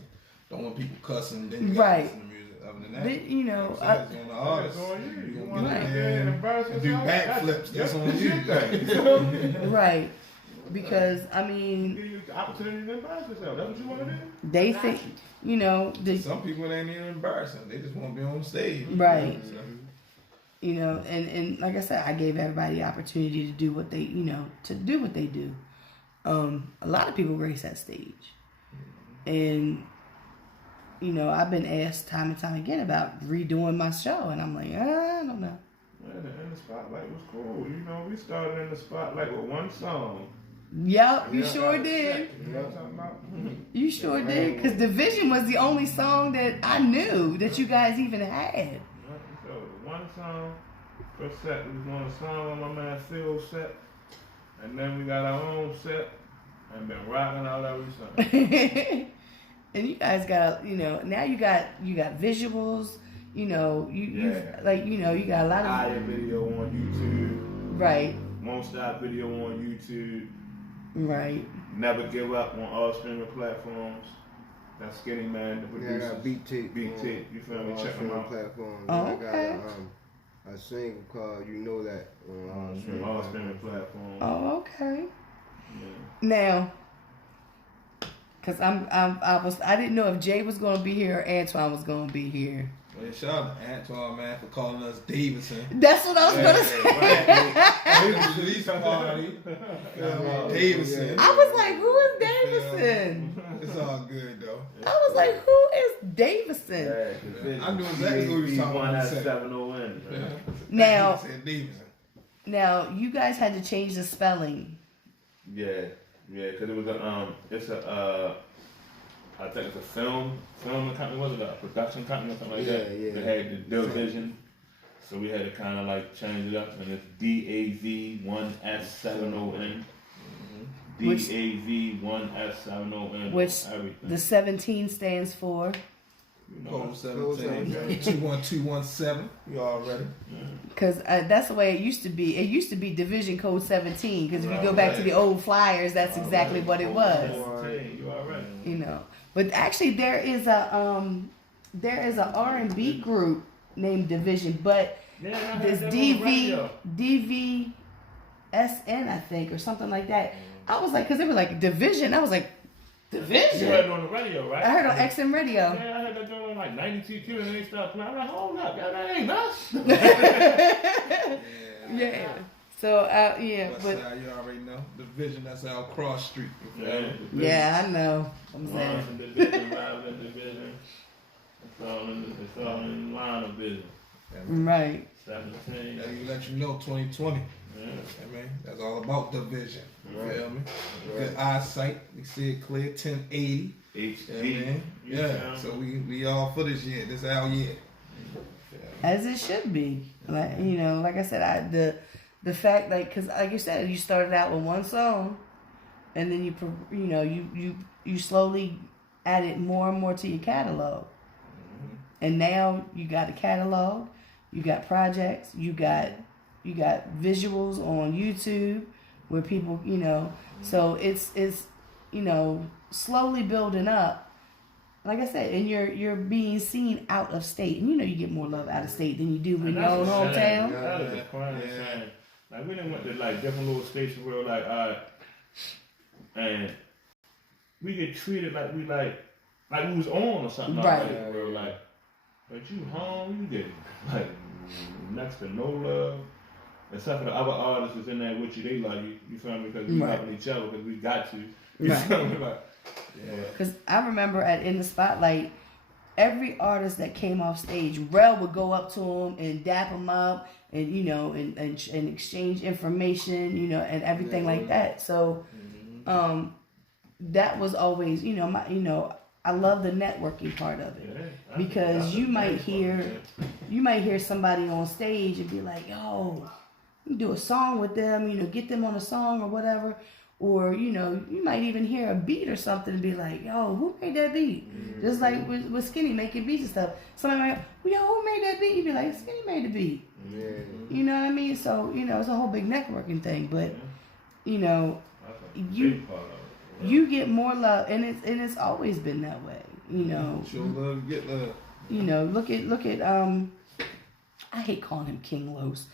don't want people cussing. Then you listen to music. Other than that, you know, that's on the artist. That's on you. You gonna want get to in get there in and embarrass and do yourself? backflips. That's on the you. shit thing. right. Because I Give mean, you the opportunity to embarrass yourself. That's what you want to do. they think, you know, Some people ain't even embarrassing. They just want to be on stage. right. So, You know, and like I said, I gave everybody the opportunity to do what they, you know, to do what they do. A lot of people grace that stage, and you know, I've been asked time and time again about redoing my show, and I'm like, I don't know. Man, and the spotlight was cool. You know, we started in the spotlight with one song. Yep, you Yeah, sure got did. set. You know what I'm talking about? You sure did, because Division was the only song that I knew that you guys even had. So one song, first set we was doing a song on my man Phil's set, and then we got our own set, and been rocking out every song. And you guys got, you know, now you got visuals, you know, you like, you know, you got a lot of Fire video on YouTube, right, Won't Stop video on YouTube, right. Never Give Up on all streaming platforms. That's Skinny Man, the Yeah, I producer. got Beat Tape. Beat Tape, you feel me? Check them out. Platforms. Oh, I okay. got a single called "You Know That" on all All streaming platforms. Oh, okay. Yeah. Now, cause I didn't know if Jay was gonna be here or Antoine was gonna be here. well, shout out to Antoine, man, for calling us Davidson. That's what I was gonna say. Release party. Davidson. I was like, who is Davison? It's all good though. I was like, who is Davison? I knew exactly who he was talking about. DAV1S7ON. Now, He said Davidson. now you guys had to change the spelling. Yeah, because it was I think it's a film company, was it a production company or something like that? Yeah. They had the Division, so we had to kind of like change it up, and it's DAV1S7ON. DAV1S7ON. Which everything. the 17 stands for. You know, Code 17, 21217. You already. Because that's the way it used to be. It used to be Division Code 17. Because if you go back to the old flyers, that's exactly what it was. You all right. You know. But actually, there is a R&B group named Division, but Yeah, this DVSN, I think, or something like that. I was like, because they were like Division. I was like, Division? You heard it on the radio, right? I heard on XM Radio. Yeah, I heard that doing like 92Q and they stopped playing. I'm like, hold up, y'all, that ain't us. Yeah. So, yeah, West but side, you already know. Division, that's out Cross Street. You feel me? yeah, I know. I'm saying. Division. It's all in line of business. Right. 17. Now you let you know 2020. Yeah. I mean, that's all about division. You Right. feel me? Good eyesight. We see it clear. 1080. HG. Yeah. So we all for this year. This our year. As it should be. Like, you know, like I said, the fact, like, because like you said, you started out with one song, and then you slowly added more and more to your catalog, and now you got a catalog, you got projects, you got visuals on YouTube where people, you know, so it's you know, slowly building up. Like I said, and you're being seen out of state, and you know you get more love out of state than you do in your own hometown. That is a crime. Like we done went to like different little stations where like, alright, and we get treated like we was on or something. Right. Like, bro, like, but you home, you get like next to no love. Except for the other artists that's in there with you, they like you. You feel me? Because we helping each other because we got to. You feel me? Like, Because I remember in the spotlight, every artist that came off stage, Rel would go up to him and dap him up, and you know, and exchange information, you know, and everything like that. So, that was always, you know, I love the networking part of it, because you might hear somebody on stage and be like, yo, you do a song with them, you know, get them on a song or whatever. Or, you know, you might even hear a beat or something and be like, yo, who made that beat? Just like with Skinny making beats and stuff. Somebody might go, yo, who made that beat? You'd be like, Skinny made the beat. Yeah. You know what I mean? So, you know, it's a whole big networking thing. But, you know, you get more love, and it's always been that way, you know. Show love, get love. You know, look at I hate calling him King Los,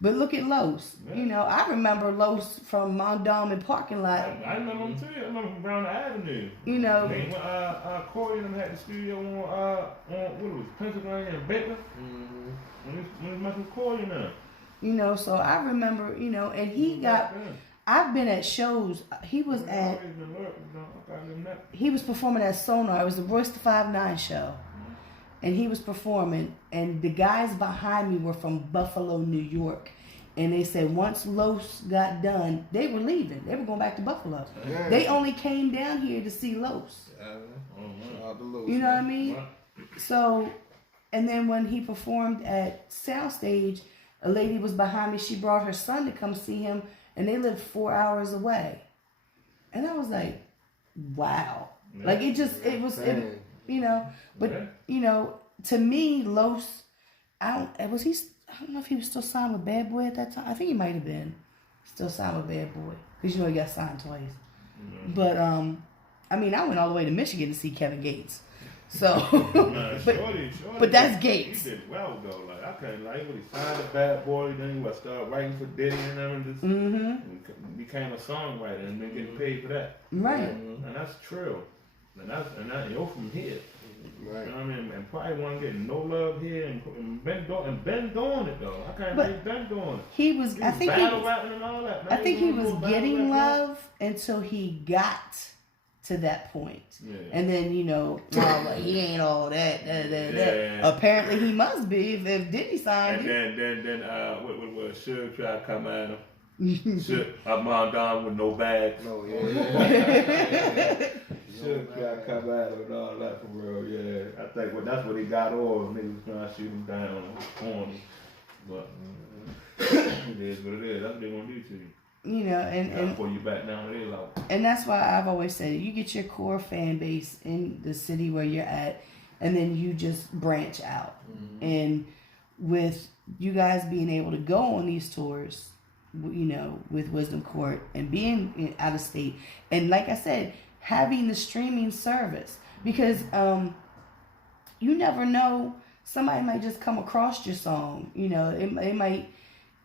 but look at Los. Yeah. You know, I remember Los from Mondawmin parking lot. I remember him too. I remember from Brown Avenue. You know, When Corey and them had the studio on what it was, Pennsylvania and Baker. When he was messing with Corey and them. you know, so I remember, you know, and he got. I've been at shows. He was performing at Sonar. It was the Royce the 5'9" show. And he was performing, and the guys behind me were from Buffalo, New York. And they said once Los got done, they were leaving. They were going back to Buffalo. Yeah. They only came down here to see Los. You know what I mean? So, and then when he performed at Soundstage, a lady was behind me. She brought her son to come see him, and they lived 4 hours away. And I was like, wow. Yeah. Like, it you know, but, you know, to me, Los, I don't know if he was still signed with Bad Boy at that time. I think he might have been still signed with Bad Boy. Because, you know, he got signed twice. Mm-hmm. But, I mean, I went all the way to Michigan to see Kevin Gates. So, but that's Gates. He did well, though. Like, I couldn't like when he signed a Bad Boy, then he started writing for Diddy and them, and just became a songwriter and then getting paid for that. Right. And that's true. And you're from here. Right. You know what I mean? And probably wasn't getting no love here and Ben doing it though. I can't believe Ben doing it. He was I think rapping and all that. I think he was getting love until he got to that point. Yeah. And then, you know, like, he ain't all that. Yeah. Apparently he must be if Diddy signed him. And then what Suge tried to come at him. Suge up Mondawmin with no bags. No, Suge tried to come at him and all that for real, yeah. I think that's what he got on. Niggas was trying to shoot him down on him. But it is what it is. That's what they want to do to you. You know, and pull you back down to their level. And that's why I've always said you get your core fan base in the city where you're at, and then you just branch out. And with you guys being able to go on these tours, you know, with Wisdom Court and being out of state, and like I said, having the streaming service, because you never know, somebody might just come across your song. You know, it might.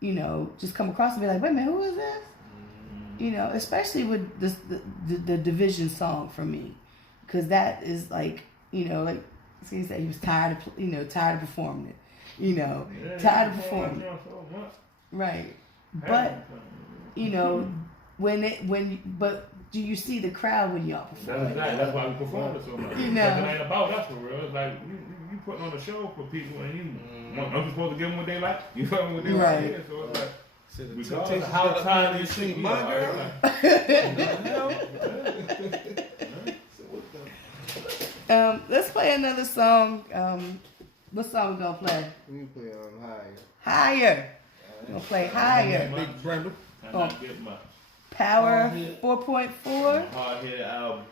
You know, just come across and be like, wait a minute, who is this? You know, especially with the Division song for me, because that is like, you know, like he said, he was tired of performing it, you know, tired of performing it, right? But you know, but do you see the crowd when y'all perform? That's why we perform it so much. You know, it ain't about us for real. It's like you putting on a show for people, and you I'm supposed to give them what they like. You know what they like. Yeah, so it's like. Regardless of how tired you see my girl. Let's play another song. What song we gonna play? We play Higher. Higher. We're gonna play Higher. Big Brenda. Power 4.4. Hard-headed album.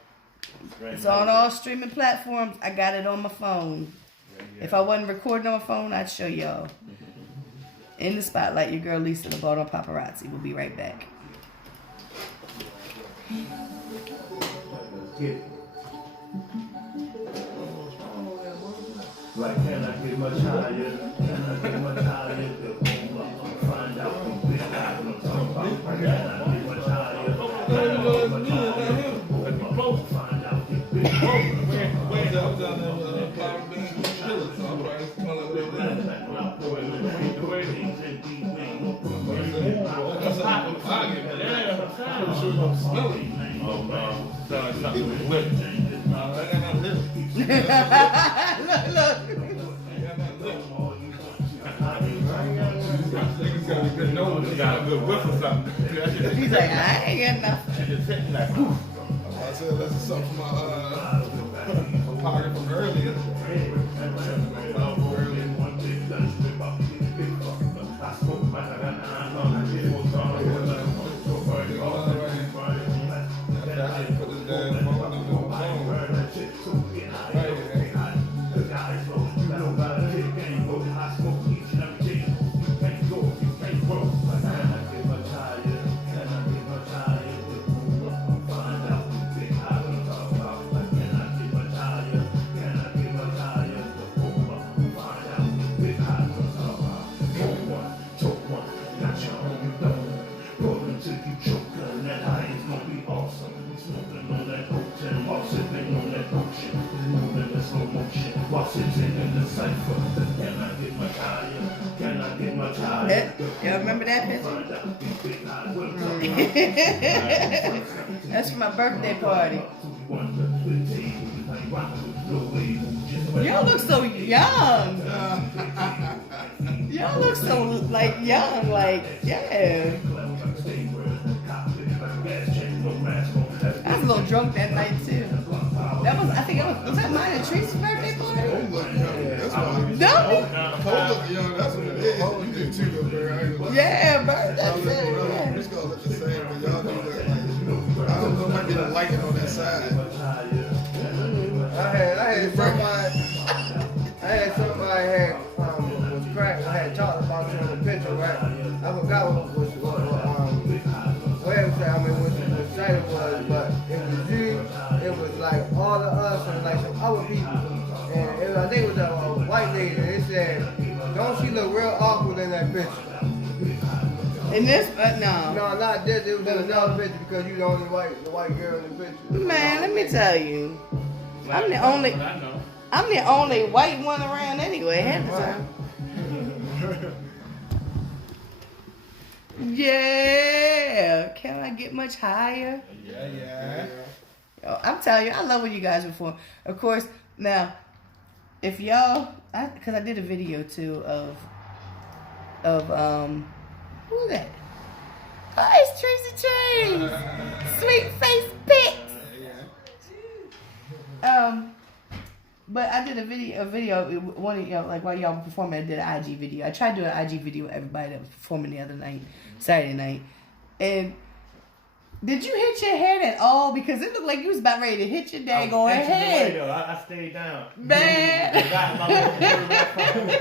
It's on all streaming platforms. I got it on my phone. If I wasn't recording on my phone, I'd show y'all. In the Spotlight, your girl Lisa, the Bottle Paparazzi. We'll be right back. Like, can I get much higher? Can I get much higher? Find out who been high. Can I get much higher? Can I get much higher? Find out who been Got a good whiff or something. He's like, I ain't got nothing. I said that's something from my pocket from earlier. hope you don't. Roll until you choke, and that high is gonna be awesome. Smoking on that cocaine while sipping on that potion. Moving in slow motion while sitting in the cipher. Can I get much higher? Can I get much higher? Y'all remember that picture? That's for my birthday party. Y'all look so young. Y'all look so like young, like yeah. I was a little drunk that night too. That was, I think it was that mine and Tree's birthday party? Cole look young. That's why. No. Cole look young. That's what it is. You do too, though, bro. I ain't gonna lie. Yeah, bro. Y'all That's look, it. we gonna look the same, but y'all do look like, I don't know, might be the lighting on that side. I had somebody was crack. I had talked about you in the picture, right? I forgot what website, I mean, what the site it was, but it was you, it was like all of us and like some other people. And I think it was a white lady, and it said, don't she look real awkward in that picture? In this, no. No, not this, it was in another picture because you the only white girl in the picture. Man, let me tell you. I'm the only white one around anyway, half the time. Yeah. Can I get much higher? Yeah. Yo, I'm telling you, I love when you guys perform. Of course, now, if y'all, because I did a video too of who is that? Oh, it's Tracy Trace. Sweet face pics. But I did a video, one of y'all, like while y'all were performing, I did an IG video. I tried to do an IG video with everybody that was performing the other night, Saturday night. And did you hit your head at all? Because it looked like you was about ready to hit your daggone head. I stayed down. Man. I got my little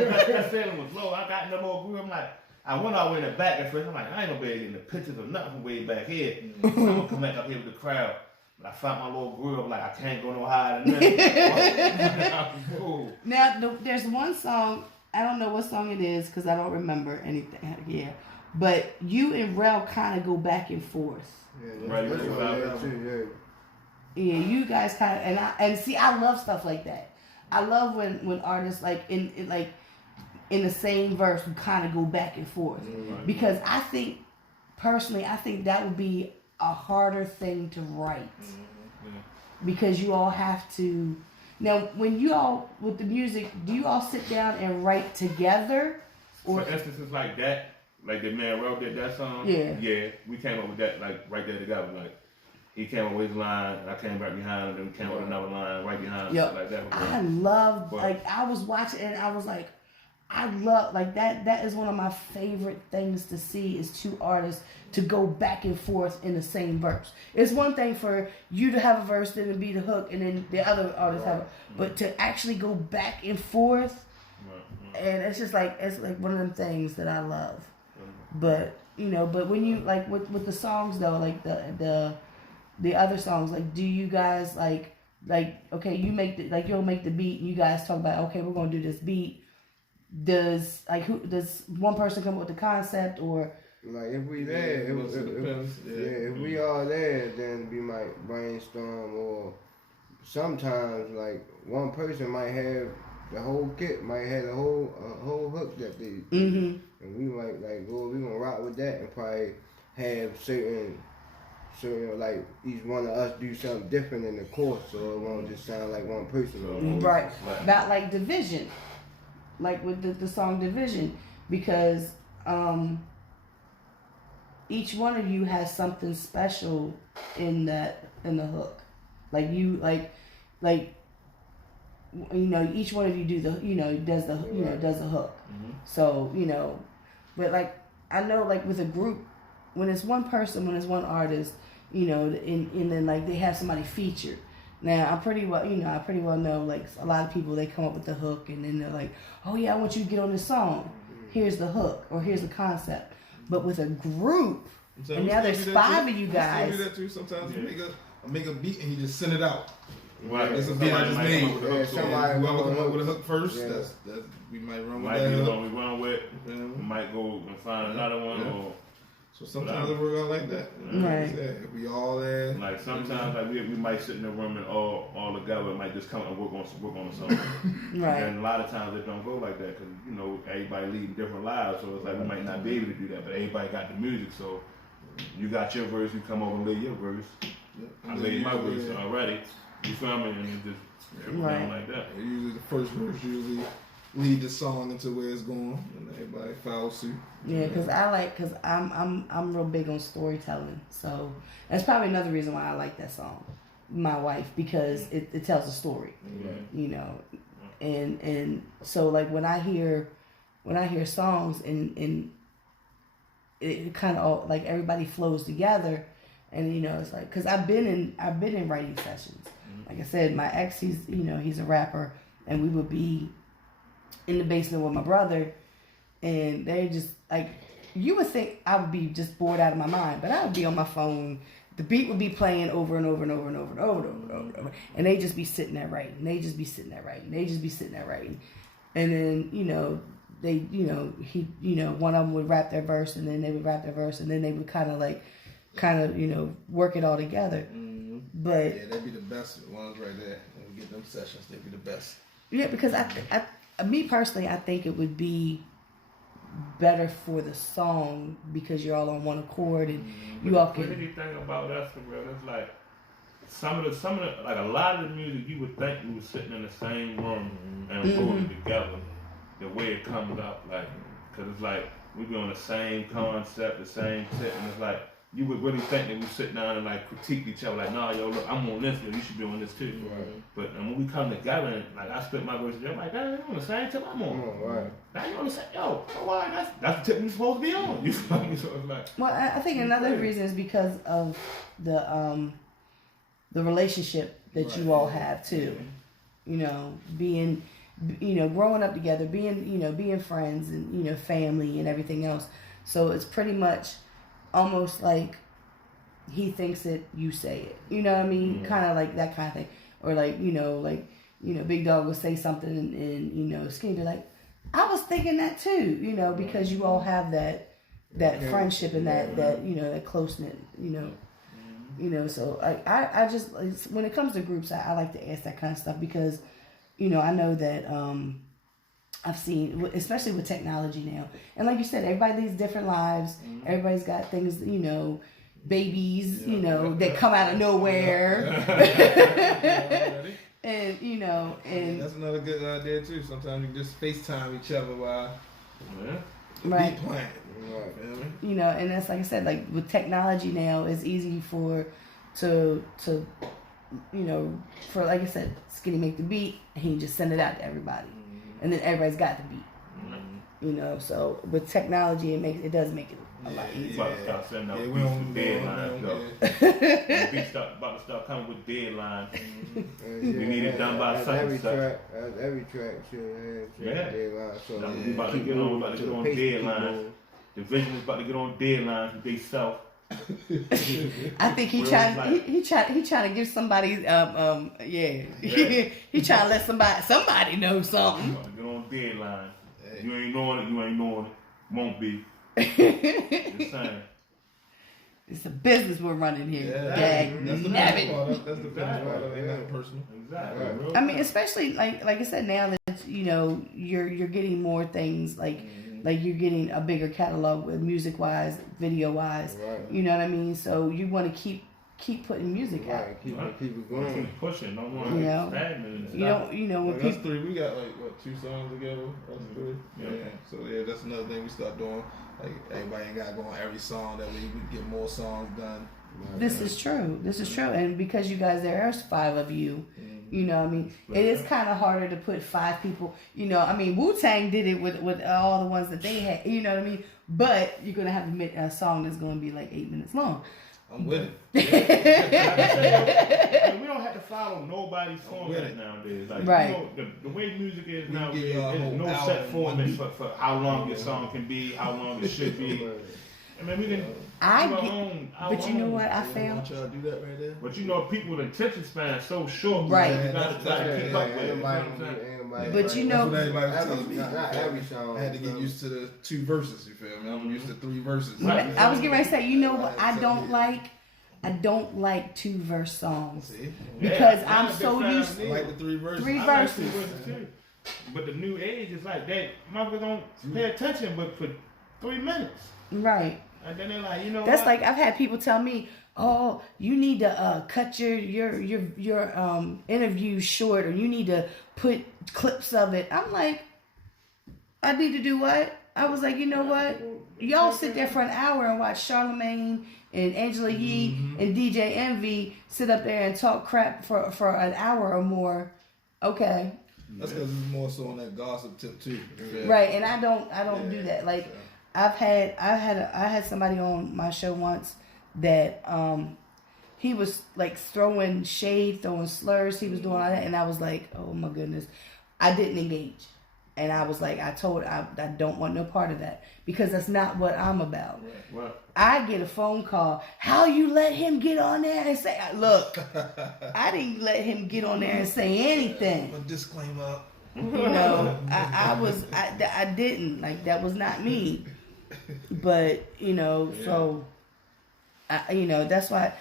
groove. That ceiling was low. I got in the little groove. I'm like, I went all the way in the back at first. I'm like, I ain't gonna be able to get in the pictures of nothing from way back here. I'm gonna come back up here with the crowd. But I found my little groove. Like, I can't go no higher than that. Cool. Now, there's one song, I don't know what song it is because I don't remember anything. Yeah. But you and Rel kind of go back and forth. Yeah, Right, that's right, what right. I too, Yeah, you guys kind of, and see, I love stuff like that. I love when artists like in the same verse who kind of go back and forth, because I think personally, I think that would be a harder thing to write, because you all have to. Now, when you all with the music, do you all sit down and write together, or for instances like that, like the man Rel did that song? Yeah. Yeah, we came up with that like right there together. Like he came up with his line, and I came right behind him, and we came up with another line right behind him, Yep. like that. I love, But- like, I was watching and I was like, I love, like, that is one of my favorite things to see is two artists to go back and forth in the same verse. It's one thing for you to have a verse, then to be the hook, and then the other artist have it, but to actually go back and forth, and it's just like, it's like one of them things that I love. But, you know, but when you, like, with the songs, though, like, the other songs, like, do you guys, like, okay, you make the, like, you'll make the beat, and you guys talk about, okay, we're gonna do this beat. Does one person come up with the concept, or like if we there, if we all there, then we might brainstorm, or sometimes like one person might have the whole kit, might have a whole hook that they, and we might like go, we gonna rock with that and probably have certain like each one of us do something different in the course, so it won't just sound like one person. right? About like Division, like with the song Division, because each one of you has something special in the hook, like you like you know, each one of you does the hook. So, you know, but like I know, like with a group, when it's one person, when it's one artist, you know, and then like they have somebody featured. Now I pretty well know, like a lot of people, they come up with the hook and then they're like, oh yeah, I want you to get on this song. Here's the hook, or here's the concept. But with a group, So and now there's 5 of you guys. We do that too. Sometimes we make a beat and he just send it out. Right. It's a beat I just made. Yeah, somebody Whoever come up with a hook first, Yeah. that's we might run with Might that be the hook. one we run with. We might go and find another one, or So sometimes it work out like that. Right. If we all there. Like sometimes, like we might sit in a room and all together, it might just come and work on a song. Right. And a lot of times it don't go like that because everybody leading different lives, so it's like we might not be able to do that. But everybody got the music, so you got your verse, you come over and lay your verse. I laid my verse already. You feel me? And it just trickle down like that. Usually the first verse lead the song into where it's going, and everybody follows suit. Yeah, because I'm real big on storytelling. So that's probably another reason why I like that song, My Wife, because it tells a story. And so like when I hear songs and it kind of all like everybody flows together, and it's like because I've been in writing sessions. Like I said, my ex, he's a rapper, and we would be in the basement with my brother, and they just like, you would think I would be just bored out of my mind, but I would be on my phone. The beat would be playing over and over and over and over and over and over and over, and they just be sitting there writing. And then one of them would rap their verse, and then they would rap their verse, and then they would kind of work it all together. But yeah, they'd be the best ones right there. When we get them sessions, they'd be the best. Yeah, because me personally, I think it would be better for the song because you're all on one accord and you all can. The crazy thing about us, for real, it's like some of the like a lot of the music you would think we were sitting in the same room and recording together. The way it comes up, like, cause it's like we be on the same concept, the same tip, and it's like you would really think that we sit down and like critique each other, like, nah, yo, look, I'm on this, yo, you should be on this too. Right. But when we come together, and like I split my verse, they're like, you on the same tip I'm on. Right. Now you on the same, yo, all right, that's the tip you're supposed to be on. You feel me? So it's like. Well, I think another reason is because of the relationship that you all have too. Being, growing up together, being friends and family and everything else. So it's pretty much almost like he thinks it, you say it. You know what I mean? Kind of like that kind of thing. Or like, Big Dog will say something and Skinny be like, I was thinking that too, because you all have that friendship and that close-knit, so I just, when it comes to groups, I like to ask that kind of stuff because, I know that I've seen, especially with technology now, and like you said, everybody leads different lives. Everybody's got things, babies, that come out of nowhere. And that's another good idea too. Sometimes you just FaceTime each other while right. be playing. Right. And that's like I said, like with technology now, it's easy for like I said, Skinny make the beat and he just send it out to everybody, and then everybody's got the beat. So with technology, it does make it a lot easier. About to start sending out deadlines, though. About to start coming with deadlines. We need it done by such and such. Every track should have deadlines. So we about to get on deadlines. The Vision is about to get on deadlines with themselves. I think he trying to give somebody he trying to let somebody know something. About to get on deadlines. Hey. You ain't knowing it. Won't be. Just saying. It's a business we're running here. Yeah, that's the best part. That's the best part of it. Ain't nothing personal. Exactly. Right. I mean, especially like I said, now that you're getting more things like you're getting a bigger catalog with music wise, video wise. Right. You know what I mean? So you want to keep putting music out. Right. Keep it going. Keep pushing. Don't want to get stagnant. When us three, we got like 2 songs together. Us three. Yeah. So that's another thing we start doing. Like everybody ain't got to go on every song. That way we can get more songs done. This is true, and because you guys, there's 5 of you. You know what I mean? It is kind of harder to put 5 people. I mean, Wu-Tang did it with all the ones that they had. You know what I mean? But you're gonna have a song that's gonna be like 8 minutes long. I'm with it. We don't have to follow nobody's format nowadays. Like, right. The way music is nowadays, there's no set format for how long your song can be, how long it should be. I mean, we can. But you know what I found? I want y'all to do that right there. But people's attention span is so short. Right. You gotta keep up with it. Ain't somebody. But you know, that's what everybody was telling me. Not every song. I had to get used to the 2 verses. You feel me? I'm used to 3 verses. I was getting ready to say, you know what? I don't like 2-verse songs. See? Because Yeah, I'm so used I like the 3 verses. 3 I like verses. 3 verses too. But the new age is like that. Motherfuckers don't pay attention, but for 3 minutes, Right. and then they're like, you know, That's what? like I've had people tell me, "Oh, you need to cut your interview short, or you need to put clips of it." I'm like, I need to do what? I was like, you know what? Y'all sit there for an hour and watch Charlamagne and Angela Yee and DJ Envy sit up there and talk crap for an hour or more. Okay. That's because it's more so on that gossip tip too. Yeah. Right, and I don't do that. Like I had somebody on my show once that he was like throwing shade, throwing slurs. He was doing all that, and I was like, oh my goodness, I didn't engage, and I was like, I don't want no part of that because that's not what I'm about. Right. I get a phone call. How you let him get on there and say, look, I didn't let him get on there and say anything. A disclaimer. You know, I didn't. Like, that was not me. But, you know, so, that's why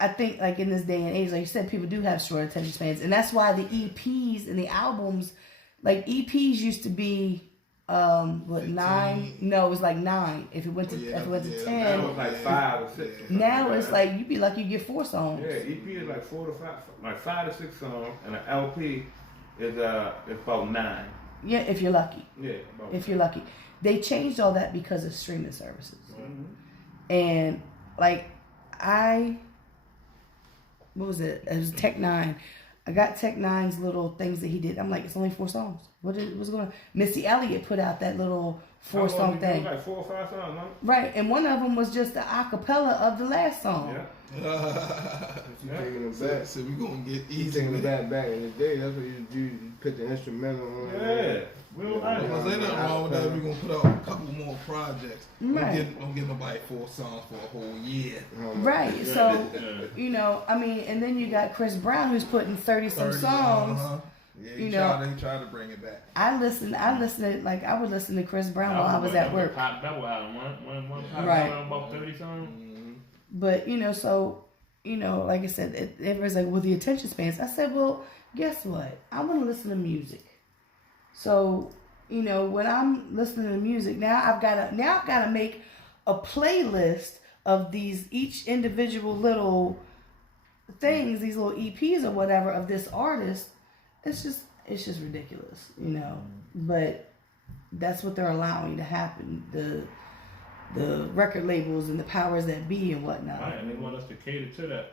I think, like, in this day and age, like you said, people do have short attention spans. And that's why the EPs and the albums, like, EPs used to be, 9? No, it was like 9. If it went to 10. Now it's like 5 or 6. Now it's like, you'd be lucky you get 4 songs. Yeah, EP is like 4 to 5, like 5 to 6 songs, and an LP is about 9. Yeah, if you're lucky. Yeah, about If you're lucky. They changed all that because of streaming services. Mhm. And like what was it? It was Tech 9. I got Tech 9's little things that he did. I'm like, it's only 4 songs. What's going on? Missy Elliott put out that little 4-song thing. Like 4 or 5 songs, huh? Right, and one of them was just the acapella of the last song. Yeah. You taking it back. So we gonna get You easy taking with it it. back in the day. That's what you do. You put the instrumental on. Yeah. We don't like Because it. ain't nothing wrong with that. We gonna put out a couple more projects. Right. Don't get nobody 4 songs for a whole year. Right, so, you know, I mean, and then you got Chris Brown who's putting 30-some 30, songs. Yeah, You he know, tried to bring it back. I listened, like, I would listen to Chris Brown while I was at work. Pop double album, one pop Right. album, about 30 songs. But, you know, so, you know, like I said, everybody's like, well, the attention spans. I said, well, guess what? I want to listen to music. So, you know, when I'm listening to music, now I've got to make a playlist of these, each individual little things, these little EPs or whatever of this artist. It's just ridiculous, you know. But that's what they're allowing to happen. The record labels and the powers that be and whatnot. Right, and they want us to cater to that.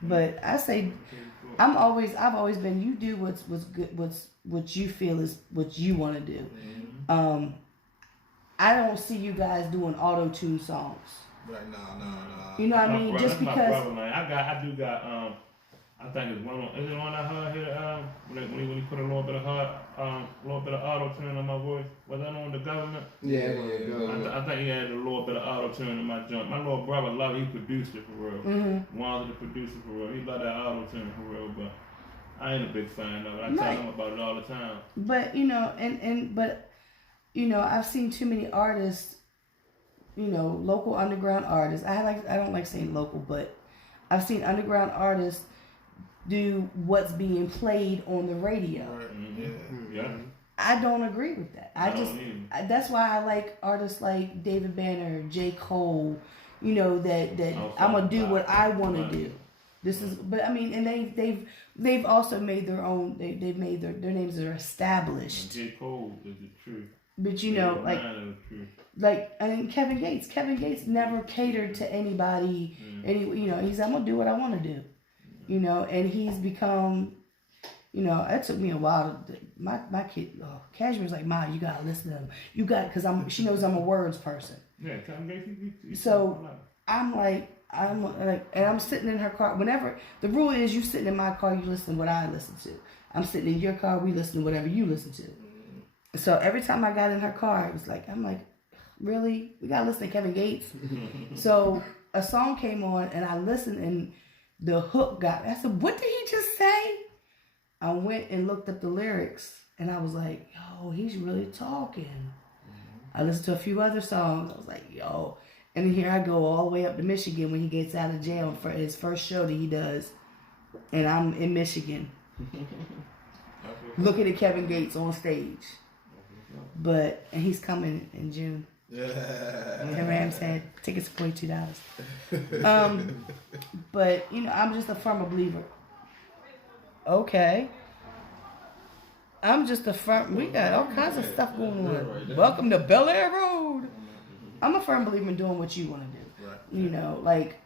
But I say, I've always been, you do what's good, what you feel is what you want to do. Mm-hmm. I don't see you guys doing auto-tune songs. Right, no. You know what I mean? Brother, Just that's my because. brother, man. I do got I think it's one. Is it one I heard here? When he put a little bit of auto tune on my voice. Was that on the government? Yeah. I think he had a little bit of auto tune in my joint. My little brother loved it. He produced it for real. Mm-hmm. Wanted to produce it for real. He loved that auto tune for real, but I ain't a big fan of it. I Right. tell him about it all the time. But you know, but you know, I've seen too many artists. You know, local underground artists. I don't like saying local, but I've seen underground artists do what's being played on the radio. Right. Mm-hmm. Yeah. I don't agree with that. I don't either. That's why I like artists like David Banner, J. Cole. You know that I'm gonna do what I want to do. This is, but I mean, and they've also made their own. They've made their names are established. And J. Cole is the truth. But you know, like I mean, Kevin Gates. Kevin Gates never catered to anybody. You know, he's I'm gonna do what I want to do. You know, and he's become. You know, it took me a while. My kid, Cashmere's like, Ma, you gotta listen to him. You got, because she knows I'm a words person. Yeah, Kevin Gates. So I'm like, and I'm sitting in her car. Whenever the rule is, you sitting in my car, you listen to what I listen to. I'm sitting in your car, we listen to whatever you listen to. So every time I got in her car, it was like, I'm like, really? We gotta listen to Kevin Gates. So a song came on, and I listened, and the hook got. I said, what did he just say? I went and looked up the lyrics, And I was like, yo, he's really talking. I listened to a few other songs. I was like, yo. And then here I go all the way up to Michigan when he gets out of jail for his first show that he does. And I'm in Michigan. Looking at Kevin Gates on stage. And he's coming in June. Yeah. And Ram said tickets are $42. But, you know, I'm just a firm believer. Okay. I'm just a firm. We got all kinds of stuff going on. Welcome to Bel Air Road. I'm a firm believer in doing what you want to do. Right. You know, like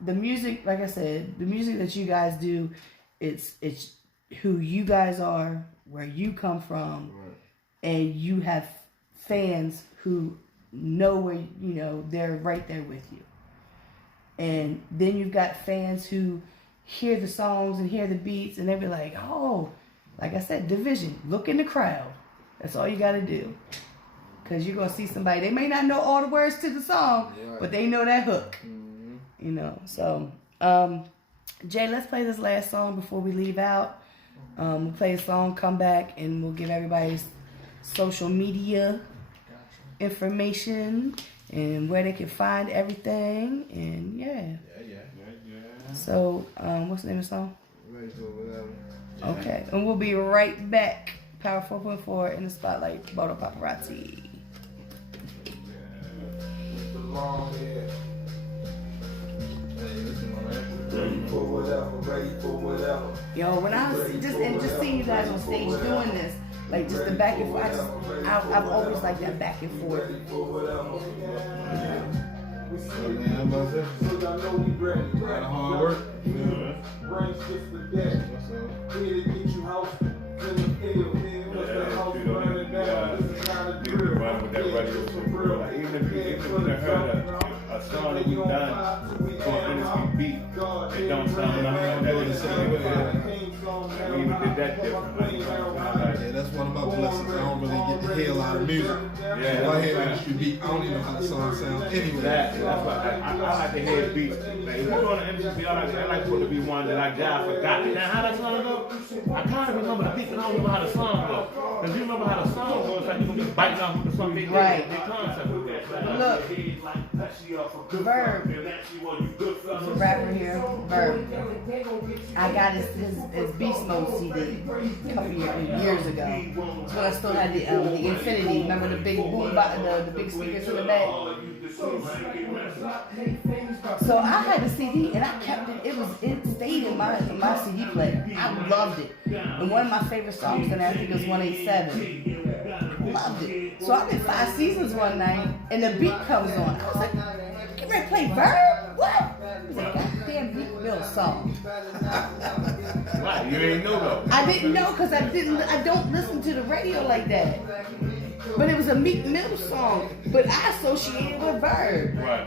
the music, like I said, the music that you guys do, it's who you guys are, where you come from, and you have fans who know where, you know, they're right there with you. And then you've got fans who hear the songs and hear the beats, and they be like, oh, like I said, division. Look in the crowd. That's all you got to do. Because you're going to see somebody, they may not know all the words to the song, but they know that hook. Mm-hmm. You know, so, Jay, let's play this last song before we leave out. We'll play a song, come back, and we'll give everybody's social media information and where they can find everything. And, yeah. So, what's the name of the song? Okay, and we'll be right back. Power 4.4 in the spotlight. Bodo Paparazzi. Yo, when I was just seeing you guys on stage doing this, like just the back and forth, I've always liked that back and forth. A lot of hard work. Even if you heard a song that we done on NSP beat, it don't sound nothing like that in the same way. We even did that different. Yeah, that's one of my blessings. I don't really get to hear a lot of music. If I hear industry beat, I don't even know how the song sounds anyway. That's why I like to hear beats. Like, if you're on the industry beat, I like for it to be one that I forgot. Now, how that song go? I kind of remember the beat, but I don't remember how the song goes. Because you remember how the song goes, it's like you're going to be biting off with the song they did. Right. Their concept with that. Look, Verb, there's a rapper here, Verb. I got his Beast Mode CD a couple years ago. It's when I still had the Infinity. Remember the big boom, the big speakers in the back? So I had the CD and I kept it. It stayed in my CD player. I loved it. And one of my favorite songs in there, I think it was 187. Loved it. So I did 5 seasons one night, and the beat comes on. I was like, "Get ready to play Verb? What?" It was a goddamn Meek Mill song. Why? You ain't know though. I didn't know because I don't listen to the radio like that. But it was a Meek Mill song, but I associated with Verb. Right.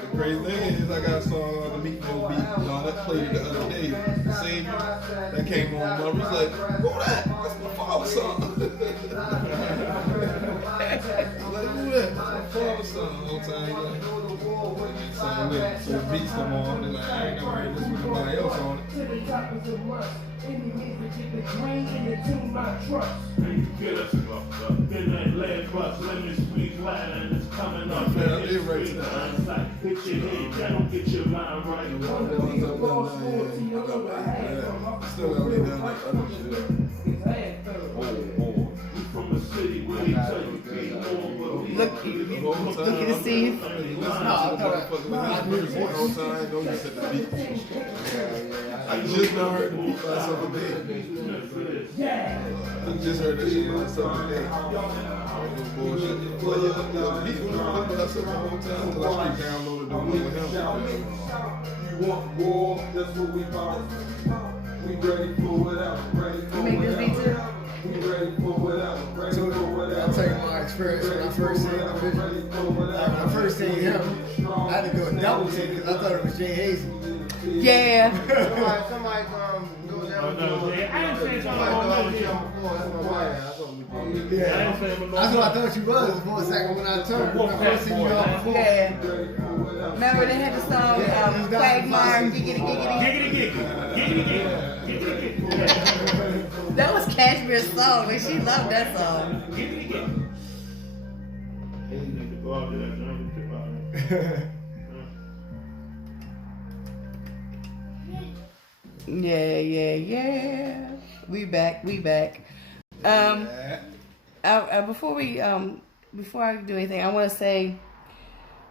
The crazy thing is, I got a song on the Meek Mill beat. That played the other day. Same that came on. I was like, "Who that? That's my father's song." I was like, "Who that? That's my father's song." The whole time, same way. So the beats come on, and I ain't never heard this with nobody else on it. Get us fucked up. Then that lead bust, let me speak Latin. It's coming up. Man, I did right to that. Hit your head down, get your mind right. Still got me down like other shit. From the city where they tell you can't go. Look, you can see. I just now heard the beat by some day. I just heard that shit by some day. No bullshit. Well, yeah, beat was with us the whole time until I straight downloaded the one with him. You want war? That's what we about. We ready for whatever. You make this beat too? We ready for whatever. So I'll tell you my experience when I first seen Division. When I first seen him, I had to go double take because I thought it was Jay Hazy. Yeah. Somebody go down. I didn't say something. Yeah, that's what I thought you was for a second when I turned. When I first seen you on before. Yeah. Remember they had the song Quagmire, Giggity Giggity. Giggity giggity. Giggity giggity. Giggity giggity. That was Cashmere's song, and she loved that song. Hey, you need to go out to that joint and trip out there. Yeah. We back. Before I do anything, I want to say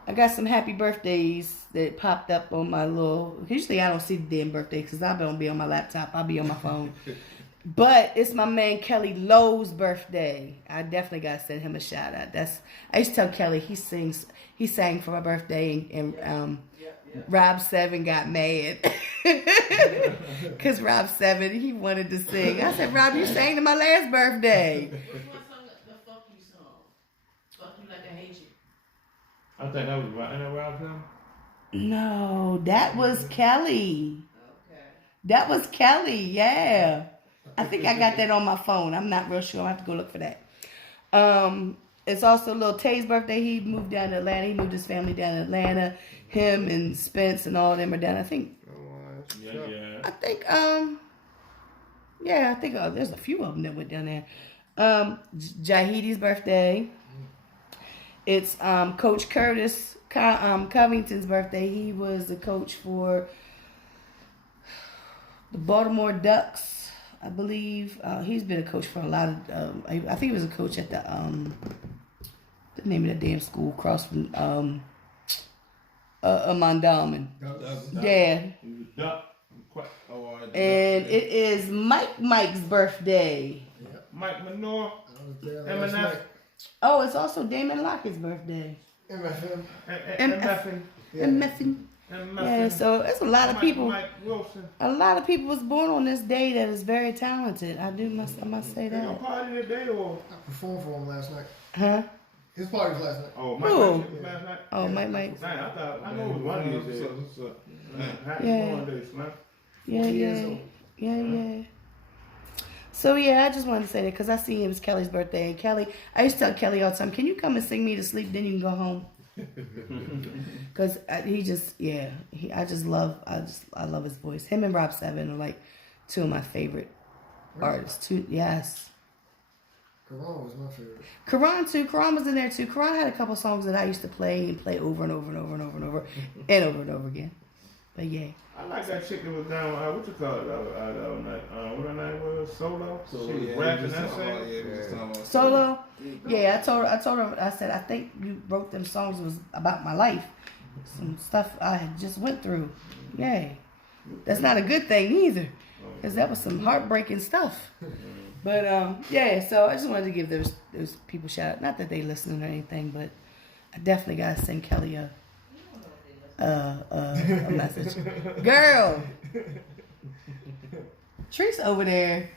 I got some happy birthdays that popped up on my little. Usually I don't see the damn birthdays because I don't be on my laptop. I'll be on my phone. But it's my man Kelly Lowe's birthday. I definitely gotta send him a shout out. I used to tell Kelly he sang for my birthday and Rob 7 got mad because Rob 7 he wanted to sing. I said, Rob, you sang to my last birthday. Which one song the fuck you song? Fuck you like I hate you. I think that was right in around time. No, that was Kelly. Okay. That was Kelly, yeah. I think I got that on my phone. I'm not real sure. I have to go look for that. It's also Lil Tay's birthday. He moved down to Atlanta. He moved his family down to Atlanta. Him and Spence and all of them are down. I think there's a few of them that went down there. Jahidi's birthday. It's Coach Curtis Covington's birthday. He was the coach for the Baltimore Ducks, I believe. He's been a coach for a lot of. I think he was a coach at the name of the damn school across from Mondawmin. Yeah. And it is Mike's birthday. Mike Manor. Oh, it's also Damon Lockett's birthday. MFM. MFN. Yeah, so it's a lot of people. Mike Wilson. A lot of people was born on this day that is very talented. I must say You know, that. party today or? I performed for him last night. Huh? His party was last night. Oh, Mike Who? Wilson last night? Oh, Mike. Man, I know it was one of these days. Happy Yeah. born days, man. Yeah. So yeah, I just wanted to say that because I see him as Kelly's birthday, and Kelly, I used to tell Kelly all the time, can you come and sing me to sleep, then you can go home. Because I love his voice. Him and Rob 7 are like two of my favorite artists. Yes. Karan was my favorite. Karan too. Karan was in there too. Karan had a couple songs that I used to play over and over again. But yeah. I like that chick that was down, what you call it, what her name was, Solo? She was yeah, rapping just that talking about- thing? yeah, just talking about Solo? Yeah, I told her, I said, I think you wrote them songs was about my life. Some stuff I had just went through. Yay. That's not a good thing either. Because that was some heartbreaking stuff. But, yeah, so I just wanted to give those people a shout out. Not that they listen or anything, but I definitely got to send Kelly a message. Girl! Tree's over there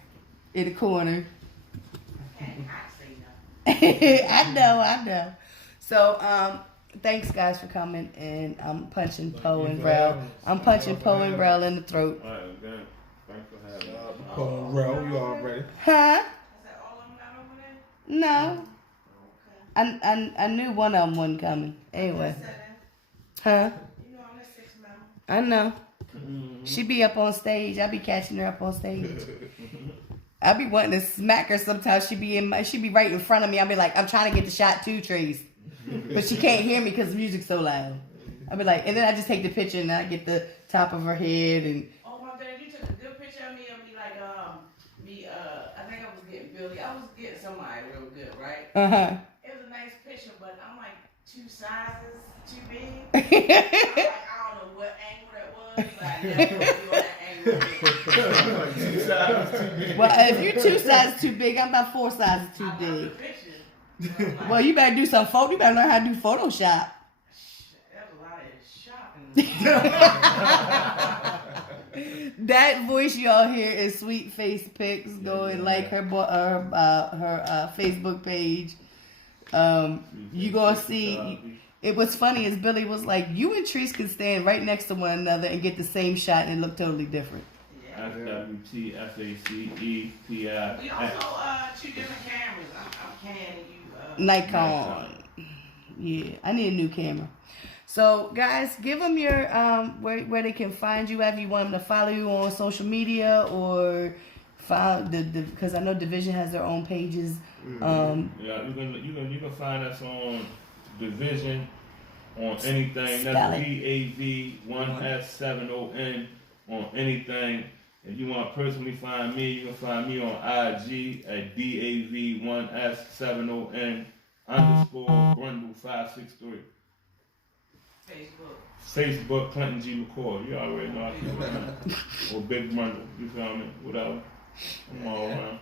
in the corner. I know. So, thanks guys for coming, and I'm punching Poe and Rel. I'm punching Poe and Rel in the throat. All right, again, thanks for having me. Poe and Rel, you already. Huh? Is that all of them not over there? No. I knew one of them wasn't coming. Anyway. Huh? You know I'm the sixth member. I know. She be up on stage. I be catching her up on stage. I be wanting to smack her sometimes. She be right in front of me. I be like, I'm trying to get the shot too, Trace. But she can't hear me because the music's so loud. I be like, and then I just take the picture and I get the top of her head and. Oh my God, you took a good picture of me like, I think I was getting Billy. I was getting somebody real good, right? Uh-huh. It was a nice picture, but I'm like 2 sizes too big. I don't know what angle that was, but I never knew what angle. Well, if you're 2 sizes too big, I'm about 4 sizes too I love big. the picture. Well, you better do some photo. You better learn how to do Photoshop. That was a lot of shopping. That voice y'all hear is Sweet Face Pics. Go and like her Facebook page. You gonna see. It was funny as Billy was like, you and Treese can stand right next to one another and get the same shot and it look totally different. SWTSACETI. We also 2 different cameras. I'm Canon, you Nikon. Yeah, I need a new camera. So guys, give them your where they can find you. If you want them to follow you on social media or find because I know Division has their own pages. Yeah, you can find us on Division on anything. That's DAV1S7ON on anything. If you want to personally find me, you can find me on IG at DAV1S7ON _Brundle563. Facebook Clinton G. McCoy. You already know I keep it. Or Big Brundle. You feel me? Whatever. I'm all around.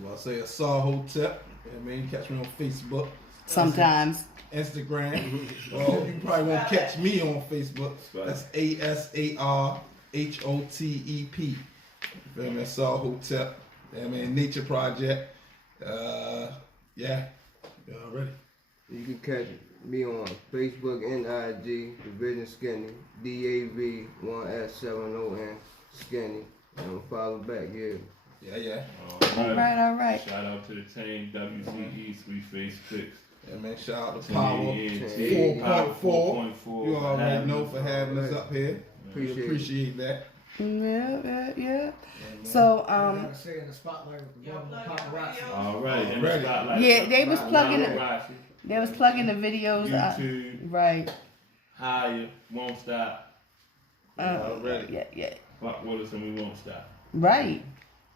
Well, I say a Saw Hotel. I mean, catch me on Facebook. Sometimes. Instagram. Well, you probably won't catch me on Facebook. That's ASARHOTEP. You feel me? Saw Hotel. I mean, Nature Project. Yeah. Y'all ready? You can catch me on Facebook and IG, Division Skinny, DAV1S7ON Skinny. And follow back here. Yeah. All right. Shout out to the team, WCE 3 Face Picks. Yeah, man, shout out to Power 4.4. You already know for having us up here. Appreciate that. Yeah. So Say in the spotlight with the paparazzi. All right, in the spotlight. Yeah, they was plugging it. They was plugging the videos. YouTube. Right. Higher, won't stop. Yeah. Fuck with us and we won't stop. Right.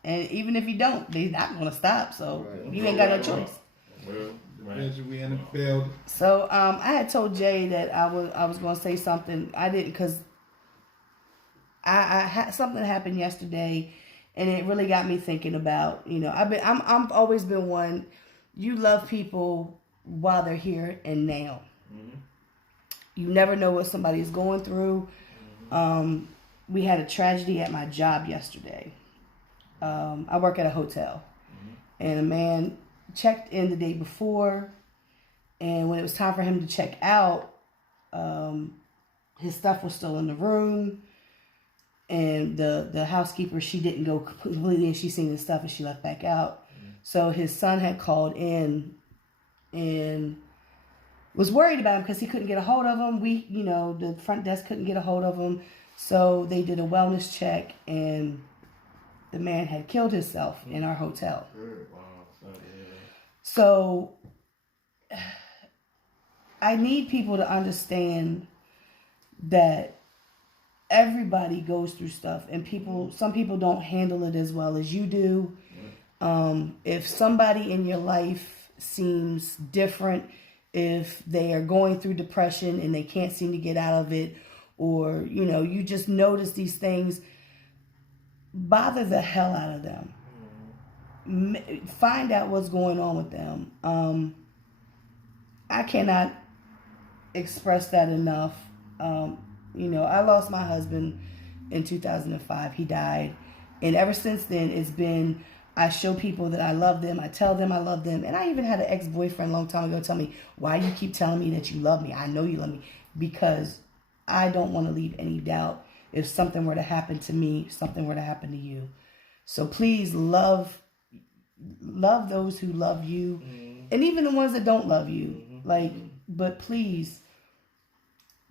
And even if you don't, they're not gonna stop. So you ain't got no choice. We in the building. So I had told Jay that I was gonna say something. I didn't because I had something happened yesterday, and it really got me thinking about. I've always been one. You love people while they're here and now. Mm-hmm. You never know what somebody is going through. Mm-hmm. We had a tragedy at my job yesterday. I work at a hotel, and a man checked in the day before, and when it was time for him to check out, his stuff was still in the room, and the housekeeper, she didn't go completely, and she seen his stuff and she left back out. So his son had called in and was worried about him because he couldn't get a hold of him. The front desk couldn't get a hold of him, so they did a wellness check, and the man had killed himself in our hotel. So I need people to understand that everybody goes through stuff, and some people don't handle it as well as you do. If somebody in your life seems different, if they are going through depression and they can't seem to get out of it, or you just notice these things, bother the hell out of them. Find out what's going on with them. I cannot express that enough. I lost my husband in 2005. He died. And ever since then, it's been, I show people that I love them. I tell them I love them. And I even had an ex-boyfriend a long time ago tell me, why do you keep telling me that you love me? I know you love me. Because I don't want to leave any doubt. If something were to happen to me, something were to happen to you. So please love those who love you, and even the ones that don't love you. But please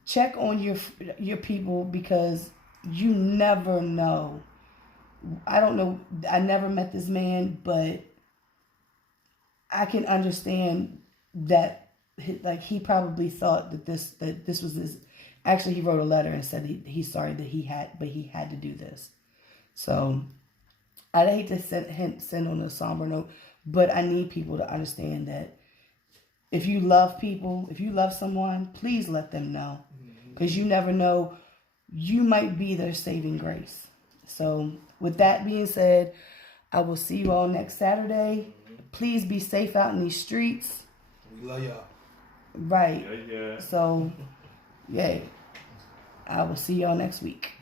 check on your people, because you never know. I don't know. I never met this man, but I can understand that. He probably thought that this was his. Actually, he wrote a letter and said he's sorry that he had to do this. So I'd hate to send on a somber note, but I need people to understand that if you love people, if you love someone, please let them know, because you never know, you might be their saving grace. So with that being said, I will see you all next Saturday. Please be safe out in these streets. We love y'all. Right. Yeah. So, yeah. I will see y'all next week.